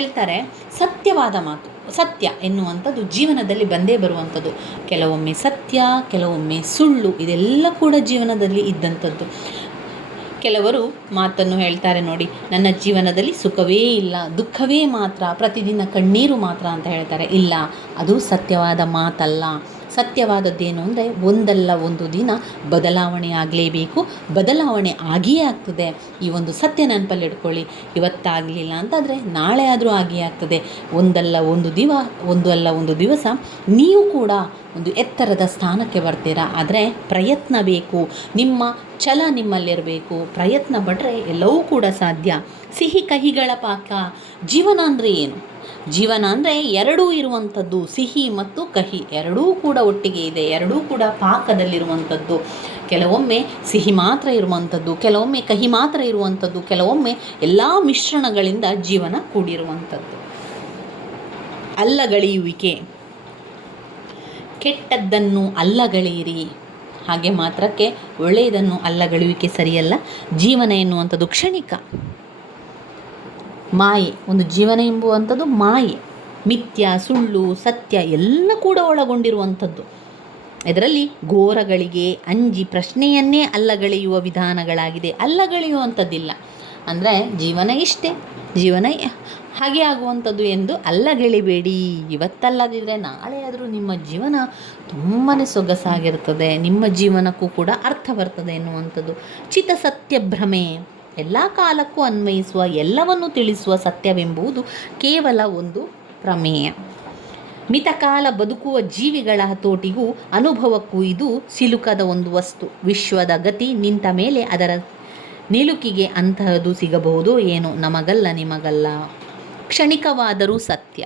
ಹೇಳ್ತಾರೆ. ಸತ್ಯವಾದ ಮಾತು, ಸತ್ಯ ಎನ್ನುವಂಥದ್ದು ಜೀವನದಲ್ಲಿ ಬಂದೇ ಬರುವಂಥದ್ದು. ಕೆಲವೊಮ್ಮೆ ಸತ್ಯ, ಕೆಲವೊಮ್ಮೆ ಸುಳ್ಳು, ಇದೆಲ್ಲ ಕೂಡ ಜೀವನದಲ್ಲಿ ಇದ್ದಂಥದ್ದು. ಕೆಲವರು ಮಾತನ್ನು ಹೇಳ್ತಾರೆ ನೋಡಿ, ನನ್ನ ಜೀವನದಲ್ಲಿ ಸುಖವೇ ಇಲ್ಲ, ದುಃಖವೇ ಮಾತ್ರ, ಪ್ರತಿದಿನ ಕಣ್ಣೀರು ಮಾತ್ರ ಅಂತ ಹೇಳ್ತಾರೆ. ಇಲ್ಲ, ಅದು ಸತ್ಯವಾದ ಮಾತಲ್ಲ. ಸತ್ಯವಾದದ್ದೇನು ಅಂದರೆ ಒಂದಲ್ಲ ಒಂದು ದಿನ ಬದಲಾವಣೆ ಆಗಲೇಬೇಕು, ಬದಲಾವಣೆ ಆಗಿಯೇ ಆಗ್ತದೆ. ಈ ಒಂದು ಸತ್ಯ ನೆನಪಲ್ಲಿ ಇಟ್ಕೊಳ್ಳಿ. ಇವತ್ತಾಗಲಿಲ್ಲ ಅಂತಾದರೆ ನಾಳೆ ಆದರೂ ಆಗಿಯೇ ಆಗ್ತದೆ. ಒಂದಲ್ಲ ಒಂದು ದಿವಸ ನೀವು ಕೂಡ ಒಂದು ಎತ್ತರದ ಸ್ಥಾನಕ್ಕೆ ಬರ್ತೀರಾ. ಆದರೆ ಪ್ರಯತ್ನ ಬೇಕು, ನಿಮ್ಮ ಛಲ ನಿಮ್ಮಲ್ಲಿರಬೇಕು. ಪ್ರಯತ್ನ ಪಟ್ಟರೆ ಎಲ್ಲವೂ ಕೂಡ ಸಾಧ್ಯ. ಸಿಹಿ ಕಹಿಗಳ ಪಾಕ. ಜೀವನ ಅಂದರೆ ಏನು? ಜೀವನ ಅಂದರೆ ಎರಡೂ ಇರುವಂಥದ್ದು, ಸಿಹಿ ಮತ್ತು ಕಹಿ ಎರಡೂ ಕೂಡ ಒಟ್ಟಿಗೆ ಇದೆ, ಎರಡೂ ಕೂಡ ಪಾಕದಲ್ಲಿರುವಂಥದ್ದು. ಕೆಲವೊಮ್ಮೆ ಸಿಹಿ ಮಾತ್ರ ಇರುವಂಥದ್ದು, ಕೆಲವೊಮ್ಮೆ ಕಹಿ ಮಾತ್ರ ಇರುವಂಥದ್ದು, ಕೆಲವೊಮ್ಮೆ ಎಲ್ಲ ಮಿಶ್ರಣಗಳಿಂದ ಜೀವನ ಕೂಡಿರುವಂಥದ್ದು. ಅಲ್ಲಗಳೆಯುವಿಕೆ, ಕೆಟ್ಟದ್ದನ್ನು ಅಲ್ಲಗಳೆಯಿರಿ, ಹಾಗೆ ಮಾತ್ರಕ್ಕೆ ಒಳ್ಳೆಯದನ್ನು ಅಲ್ಲಗಳೆಯುವಿಕೆ ಸರಿಯಲ್ಲ. ಜೀವನ ಎನ್ನುವಂಥದ್ದು ಕ್ಷಣಿಕ, ಮಾಯೆ. ಒಂದು ಜೀವನ ಎಂಬುವಂಥದ್ದು ಮಾಯೆ, ಮಿಥ್ಯ, ಸುಳ್ಳು, ಸತ್ಯ ಎಲ್ಲ ಕೂಡ ಒಳಗೊಂಡಿರುವಂಥದ್ದು. ಇದರಲ್ಲಿ ಘೋರಗಳಿಗೆ ಅಂಜಿ ಪ್ರಶ್ನೆಯನ್ನೇ ಅಲ್ಲಗಳೆಯುವ ವಿಧಾನಗಳಾಗಿದೆ. ಅಲ್ಲಗಳೆಯುವಂಥದ್ದಿಲ್ಲ ಅಂದರೆ ಜೀವನ ಇಷ್ಟೇ, ಜೀವನ ಹಾಗೆ ಆಗುವಂಥದ್ದು ಎಂದು ಅಲ್ಲಗೆಳಿಬೇಡಿ. ಇವತ್ತಲ್ಲದಿದ್ದರೆ ನಾಳೆ ಆದರೂ ನಿಮ್ಮ ಜೀವನ ತುಂಬಾ ಸೊಗಸಾಗಿರ್ತದೆ, ನಿಮ್ಮ ಜೀವನಕ್ಕೂ ಕೂಡ ಅರ್ಥ ಬರ್ತದೆ ಎನ್ನುವಂಥದ್ದು. ಚಿತ್ತಸತ್ಯ ಭ್ರಮೆ, ಎಲ್ಲ ಕಾಲಕ್ಕೂ ಅನ್ವಯಿಸುವ, ಎಲ್ಲವನ್ನು ತಿಳಿಸುವ ಸತ್ಯವೆಂಬುದು ಕೇವಲ ಒಂದು ಪ್ರಮೇಯ. ಮಿತಕಾಲ ಬದುಕುವ ಜೀವಿಗಳ ಹತೋಟಿಗೂ ಅನುಭವಕ್ಕೂ ಇದು ಸಿಲುಕದ ಒಂದು ವಸ್ತು. ವಿಶ್ವದ ಗತಿ ನಿಂತ ಮೇಲೆ ಅದರ ನಿಲುಕಿಗೆ ಅಂತಹದ್ದು ಸಿಗಬಹುದು ಏನೋ, ನಮಗಲ್ಲ ನಿಮಗಲ್ಲ. ಕ್ಷಣಿಕವಾದರೂ ಸತ್ಯ,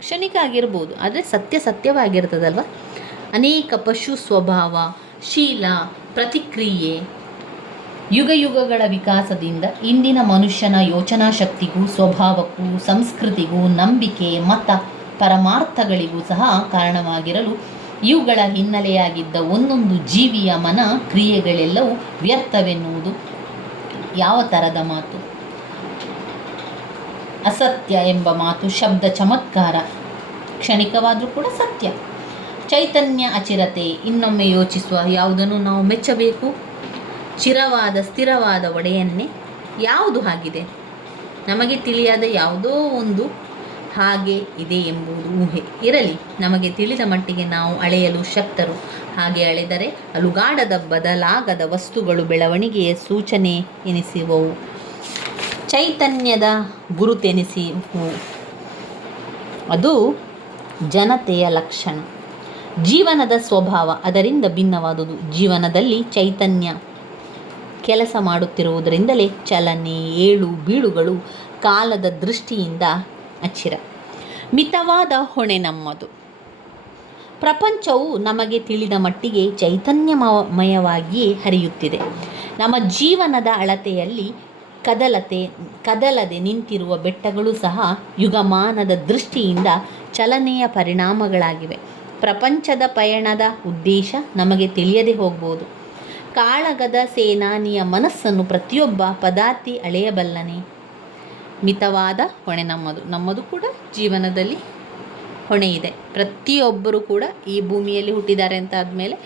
ಕ್ಷಣಿಕ ಆಗಿರ್ಬೋದು ಆದರೆ ಸತ್ಯವಾಗಿರ್ತದಲ್ವ. ಅನೇಕ ಪಶು ಸ್ವಭಾವ, ಶೀಲ, ಪ್ರತಿಕ್ರಿಯೆ, ಯುಗಗಳ ವಿಕಾಸದಿಂದ ಇಂದಿನ ಮನುಷ್ಯನ ಯೋಚನಾ ಶಕ್ತಿಗೂ, ಸ್ವಭಾವಕ್ಕೂ, ಸಂಸ್ಕೃತಿಗೂ, ನಂಬಿಕೆ, ಮತ, ಪರಮಾರ್ಥಗಳಿಗೂ ಸಹ ಕಾರಣವಾಗಿರಲು ಇವುಗಳ ಹಿನ್ನೆಲೆಯಾಗಿದ್ದ ಒಂದೊಂದು ಜೀವಿಯ ಮನ ಕ್ರಿಯೆಗಳೆಲ್ಲವೂ ವ್ಯರ್ಥವೆನ್ನುವುದು ಯಾವ ಥರದ ಮಾತು? ಅಸತ್ಯ ಎಂಬ ಮಾತು ಶಬ್ದ ಚಮತ್ಕಾರ, ಕ್ಷಣಿಕವಾದರೂ ಕೂಡ ಸತ್ಯ. ಚೈತನ್ಯ ಅಚಿರತೆ, ಇನ್ನೊಮ್ಮೆ ಯೋಚಿಸುವ, ಯಾವುದನ್ನು ನಾವು ಮೆಚ್ಚಬೇಕು? ಸ್ಥಿರವಾದ ಒಡೆಯನ್ನೇ. ಯಾವುದು ಹಾಗಿದೆ? ನಮಗೆ ತಿಳಿಯಾದ ಯಾವುದೋ ಒಂದು ಹಾಗೆ ಇದೆ ಎಂಬುದು ಊಹೆ. ಇರಲಿ, ನಮಗೆ ತಿಳಿದ ಮಟ್ಟಿಗೆ ನಾವು ಅಳೆಯಲು ಶಕ್ತರು. ಹಾಗೆ ಅಳೆದರೆ ಅಲುಗಾಡದ ಬದಲಾಗದ ವಸ್ತುಗಳು ಬೆಳವಣಿಗೆಯ ಸೂಚನೆ ಎನಿಸುವವು, ಚೈತನ್ಯದ ಗುರುತೆನಿಸುವು. ಅದು ಜನತೆಯ ಲಕ್ಷಣ. ಜೀವನದ ಸ್ವಭಾವ ಅದರಿಂದ ಭಿನ್ನವಾದುದು. ಜೀವನದಲ್ಲಿ ಚೈತನ್ಯ ಕೆಲಸ ಮಾಡುತ್ತಿರುವುದರಿಂದಲೇ ಚಲನೆ, ಏಳು ಬೀಳುಗಳು ಕಾಲದ ದೃಷ್ಟಿಯಿಂದ ಅಚಿರ. ಮಿತವಾದ ಹೊಣೆ ನಮ್ಮದು. ಪ್ರಪಂಚವು ನಮಗೆ ತಿಳಿದ ಮಟ್ಟಿಗೆ ಚೈತನ್ಯಮಯವಾಗಿಯೇ ಹರಿಯುತ್ತಿದೆ. ನಮ್ಮ ಜೀವನದ ಅಳತೆಯಲ್ಲಿ ಕದಲದೆ ನಿಂತಿರುವ ಬೆಟ್ಟಗಳು ಸಹ ಯುಗಮಾನದ ದೃಷ್ಟಿಯಿಂದ ಚಲನೆಯ ಪರಿಣಾಮಗಳಾಗಿವೆ. ಪ್ರಪಂಚದ ಪಯಣದ ಉದ್ದೇಶ ನಮಗೆ ತಿಳಿಯದೆ ಹೋಗ್ಬೋದು. ಕಾಳಗದ ಸೇನಾನಿಯ ಮನಸ್ಸನ್ನು ಪ್ರತಿಯೊಬ್ಬ ಪದಾರ್ಥಿ ಅಳೆಯಬಲ್ಲನೆ. ಮಿತವಾದ ಹೊಣೆ ನಮ್ಮದು ಕೂಡ ಜೀವನದಲ್ಲಿ ಹೊಣೆ ಇದೆ. ಪ್ರತಿಯೊಬ್ಬರೂ ಕೂಡ ಈ ಭೂಮಿಯಲ್ಲಿ ಹುಟ್ಟಿದ್ದಾರೆ ಅಂತ ಆದಮೇಲೆ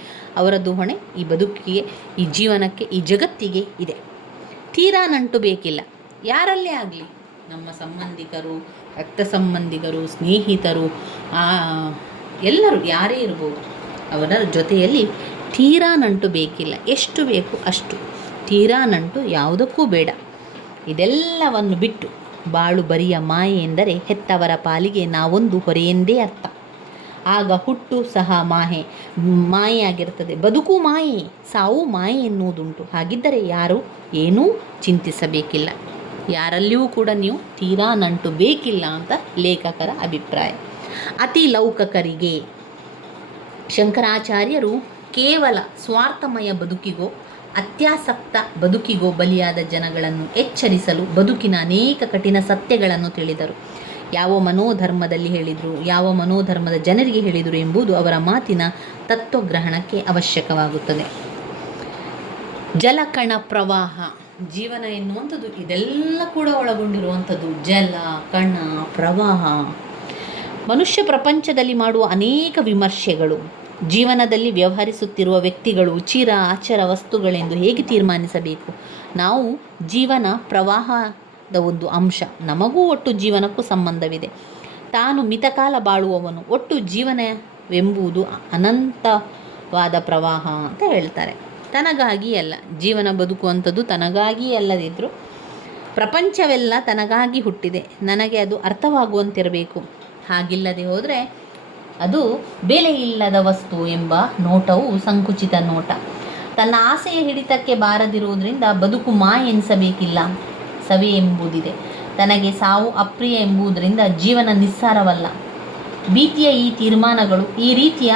ಅವರದ್ದು ಹೊಣೆ ಈ ಬದುಕಿಗೆ, ಈ ಜೀವನಕ್ಕೆ, ಈ ಜಗತ್ತಿಗೆ ಇದೆ. ತೀರಾ ನಂಟು ಬೇಕಿಲ್ಲ, ಯಾರಲ್ಲೇ ಆಗಲಿ, ನಮ್ಮ ಸಂಬಂಧಿಕರು, ರಕ್ತ ಸಂಬಂಧಿಕರು, ಸ್ನೇಹಿತರು, ಎಲ್ಲರೂ ಯಾರೇ ಇರ್ಬೋದು, ಅವರ ಜೊತೆಯಲ್ಲಿ ತೀರಾ ನಂಟು ಬೇಕಿಲ್ಲ. ಎಷ್ಟು ಬೇಕು ಅಷ್ಟು. ತೀರಾ ನಂಟು ಯಾವುದಕ್ಕೂ ಬೇಡ. ಇದೆಲ್ಲವನ್ನು ಬಿಟ್ಟು ಬಾಳು ಬರಿಯ ಮಾಯೆ ಎಂದರೆ ಹೆತ್ತವರ ಪಾಲಿಗೆ ನಾವೊಂದು ಹೊರೆಯೆಂದೇ ಅರ್ಥ. ಆಗ ಹುಟ್ಟು ಸಹ ಮಾಯೆಯಾಗಿರ್ತದೆ, ಬದುಕು ಮಾಯೆ, ಸಾವು ಮಾಯೆ ಎನ್ನುವುದುಂಟು. ಹಾಗಿದ್ದರೆ ಯಾರು ಏನೂ ಚಿಂತಿಸಬೇಕಿಲ್ಲ, ಯಾರಲ್ಲಿಯೂ ಕೂಡ ನೀವು ತೀರಾ ನಂಟು ಬೇಕಿಲ್ಲ ಅಂತ ಲೇಖಕರ ಅಭಿಪ್ರಾಯ. ಅತಿ ಲೌಕಕರಿಗೆ ಶಂಕರಾಚಾರ್ಯರು ಕೇವಲ ಸ್ವಾರ್ಥಮಯ ಬದುಕಿಗೋ ಅತ್ಯಾಸಕ್ತ ಬದುಕಿಗೋ ಬಲಿಯಾದ ಜನಗಳನ್ನು ಎಚ್ಚರಿಸಲು ಬದುಕಿನ ಅನೇಕ ಕಠಿಣ ಸತ್ಯಗಳನ್ನು ತಿಳಿದರು. ಯಾವ ಮನೋಧರ್ಮದಲ್ಲಿ ಹೇಳಿದರು, ಯಾವ ಮನೋಧರ್ಮದ ಜನರಿಗೆ ಹೇಳಿದರು ಎಂಬುದು ಅವರ ಮಾತಿನ ತತ್ವಗ್ರಹಣಕ್ಕೆ ಅವಶ್ಯಕವಾಗುತ್ತದೆ. ಜಲಕಣ ಪ್ರವಾಹ, ಜೀವನ ಎನ್ನುವಂಥದ್ದು ಇದೆಲ್ಲ ಕೂಡ ಒಳಗೊಂಡಿರುವಂಥದ್ದು. ಜಲ, ಕಣ, ಪ್ರವಾಹ. ಮನುಷ್ಯ ಪ್ರಪಂಚದಲ್ಲಿ ಮಾಡುವ ಅನೇಕ ವಿಮರ್ಶೆಗಳು, ಜೀವನದಲ್ಲಿ ವ್ಯವಹರಿಸುತ್ತಿರುವ ವ್ಯಕ್ತಿಗಳು ಚಿರ ಅಚರ ವಸ್ತುಗಳೆಂದು ಹೇಗೆ ತೀರ್ಮಾನಿಸಬೇಕು? ನಾವು ಜೀವನ ಪ್ರವಾಹದ ಒಂದು ಅಂಶ. ನಮಗೂ ಒಟ್ಟು ಜೀವನಕ್ಕೂ ಸಂಬಂಧವಿದೆ. ತಾನು ಮಿತಕಾಲ ಬಾಳುವವನು. ಒಟ್ಟು ಜೀವನವೆಂಬುದು ಅನಂತವಾದ ಪ್ರವಾಹ ಅಂತ ಹೇಳ್ತಾರೆ. ತನಗಾಗಿ ಅಲ್ಲ, ಜೀವನ ಬದುಕುವಂಥದ್ದು ತನಗಾಗಿ ಅಲ್ಲದಿದ್ದರೂ ಪ್ರಪಂಚವೆಲ್ಲ ತನಗಾಗಿ ಹುಟ್ಟಿದೆ, ನನಗೆ ಅದು ಅರ್ಥವಾಗುವಂತಿರಬೇಕು. ಹಾಗಿಲ್ಲದೆ ಹೋದರೆ ಅದು ಬೆಲೆ ಇಲ್ಲದ ವಸ್ತು ಎಂಬ ನೋಟವು ಸಂಕುಚಿತ ನೋಟ. ತನ್ನ ಆಸೆಯ ಹಿಡಿತಕ್ಕೆ ಬಾರದಿರುವುದರಿಂದ ಬದುಕು ಎನಿಸಬೇಕಿಲ್ಲ, ಸವೆ ಎಂಬುದಿದೆ. ತನಗೆ ಸಾವು ಅಪ್ರಿಯ ಎಂಬುದರಿಂದ ಜೀವನ ನಿಸ್ಸಾರವಲ್ಲ. ಭೀತಿಯ ಈ ತೀರ್ಮಾನಗಳು, ಈ ರೀತಿಯ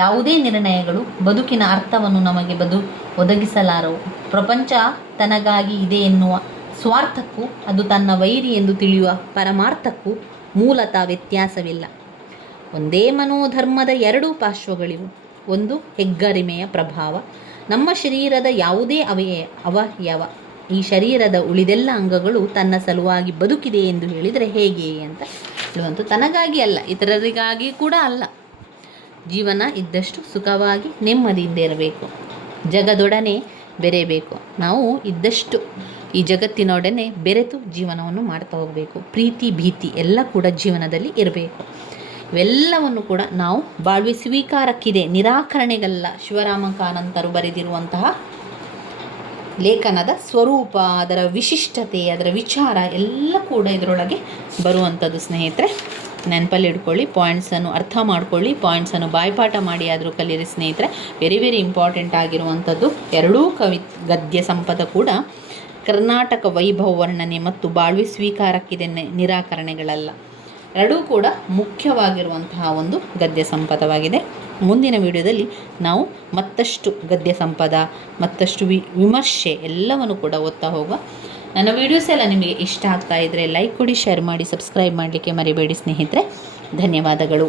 ಯಾವುದೇ ನಿರ್ಣಯಗಳು ಬದುಕಿನ ಅರ್ಥವನ್ನು ನಮಗೆ ಒದಗಿಸಲಾರವು. ಪ್ರಪಂಚ ತನಗಾಗಿ ಇದೆ ಎನ್ನುವ ಸ್ವಾರ್ಥಕ್ಕೂ ಅದು ತನ್ನ ವೈರಿ ಎಂದು ತಿಳಿಯುವ ಪರಮಾರ್ಥಕ್ಕೂ ಮೂಲತಃ ವ್ಯತ್ಯಾಸವಿಲ್ಲ. ಒಂದೇ ಮನೋಧರ್ಮದ ಎರಡೂ ಪಾರ್ಶ್ವಗಳಿವು. ಒಂದು ಹೆಗ್ಗರಿಮೆಯ ಪ್ರಭಾವ. ನಮ್ಮ ಶರೀರದ ಯಾವುದೇ ಅವಯವ ಈ ಶರೀರದ ಉಳಿದೆಲ್ಲ ಅಂಗಗಳು ತನ್ನ ಸಲುವಾಗಿ ಬದುಕಿದೆ ಎಂದು ಹೇಳಿದರೆ ಹೇಗೆ ಅಂತ ಹೇಳುವಂಥ, ತನಗಾಗಿ ಅಲ್ಲ, ಇತರರಿಗಾಗಿ ಕೂಡ ಅಲ್ಲ. ಜೀವನ ಇದ್ದಷ್ಟು ಸುಖವಾಗಿ ನೆಮ್ಮದಿಯಿಂದ ಇರಬೇಕು, ಜಗದೊಡನೆ ಬೆರೆಯಬೇಕು. ನಾವು ಇದ್ದಷ್ಟು ಈ ಜಗತ್ತಿನೊಡನೆ ಬೆರೆತು ಜೀವನವನ್ನು ಮಾಡ್ತಾ ಹೋಗಬೇಕು. ಪ್ರೀತಿ ಭೀತಿ ಎಲ್ಲ ಕೂಡ ಜೀವನದಲ್ಲಿ ಇರಬೇಕು. ಇವೆಲ್ಲವನ್ನು ಕೂಡ ನಾವು ಬಾಳ್ವೆ ಸ್ವೀಕಾರಕ್ಕಿದೆ, ನಿರಾಕರಣೆಗಲ್ಲ. ಶಿವರಾಮ ಕಾರಂತರು ಬರೆದಿರುವಂತಹ ಲೇಖನದ ಸ್ವರೂಪ, ಅದರ ವಿಶಿಷ್ಟತೆ, ಅದರ ವಿಚಾರ ಎಲ್ಲ ಕೂಡ ಇದರೊಳಗೆ ಬರುವಂಥದ್ದು. ಸ್ನೇಹಿತರೆ, ನೆನಪಲ್ಲಿ ಇಟ್ಕೊಳ್ಳಿ, ಪಾಯಿಂಟ್ಸನ್ನು ಅರ್ಥ ಮಾಡ್ಕೊಳ್ಳಿ, ಪಾಯಿಂಟ್ಸನ್ನು ಬಾಯ್ಪಾಠ ಮಾಡಿ ಆದರೂ ಕಲೀರಿ ಸ್ನೇಹಿತರೆ. ವೆರಿ ವೆರಿ ಇಂಪಾರ್ಟೆಂಟ್ ಆಗಿರುವಂಥದ್ದು. ಎರಡೂ ಗದ್ಯ ಸಂಪದ ಕೂಡ ಕರ್ನಾಟಕ ವೈಭವ ವರ್ಣನೆ ಮತ್ತು ಬಾಳ್ವೆ ಸ್ವೀಕಾರಕ್ಕಿದೆ, ನಿರಾಕರಣೆಗಳಲ್ಲ. ಎರಡೂ ಕೂಡ ಮುಖ್ಯವಾಗಿರುವಂತಹ ಒಂದು ಗದ್ಯ ಸಂಪದವಾಗಿದೆ. ಮುಂದಿನ ವಿಡಿಯೋದಲ್ಲಿ ನಾವು ಮತ್ತಷ್ಟು ಗದ್ಯ ಸಂಪದ, ಮತ್ತಷ್ಟು ವಿಮರ್ಶೆ ಎಲ್ಲವನ್ನು ಕೂಡ ಓದ್ತಾ ಹೋಗುವ. ನನ್ನ ವೀಡಿಯೋಸ್ ಎಲ್ಲ ನಿಮಗೆ ಇಷ್ಟ ಆಗ್ತಾ ಇದ್ದರೆ ಲೈಕ್ ಕೊಡಿ, ಶೇರ್ ಮಾಡಿ, ಸಬ್ಸ್ಕ್ರೈಬ್ ಮಾಡಲಿಕ್ಕೆ ಮರಿಬೇಡಿ ಸ್ನೇಹಿತರೆ. ಧನ್ಯವಾದಗಳು.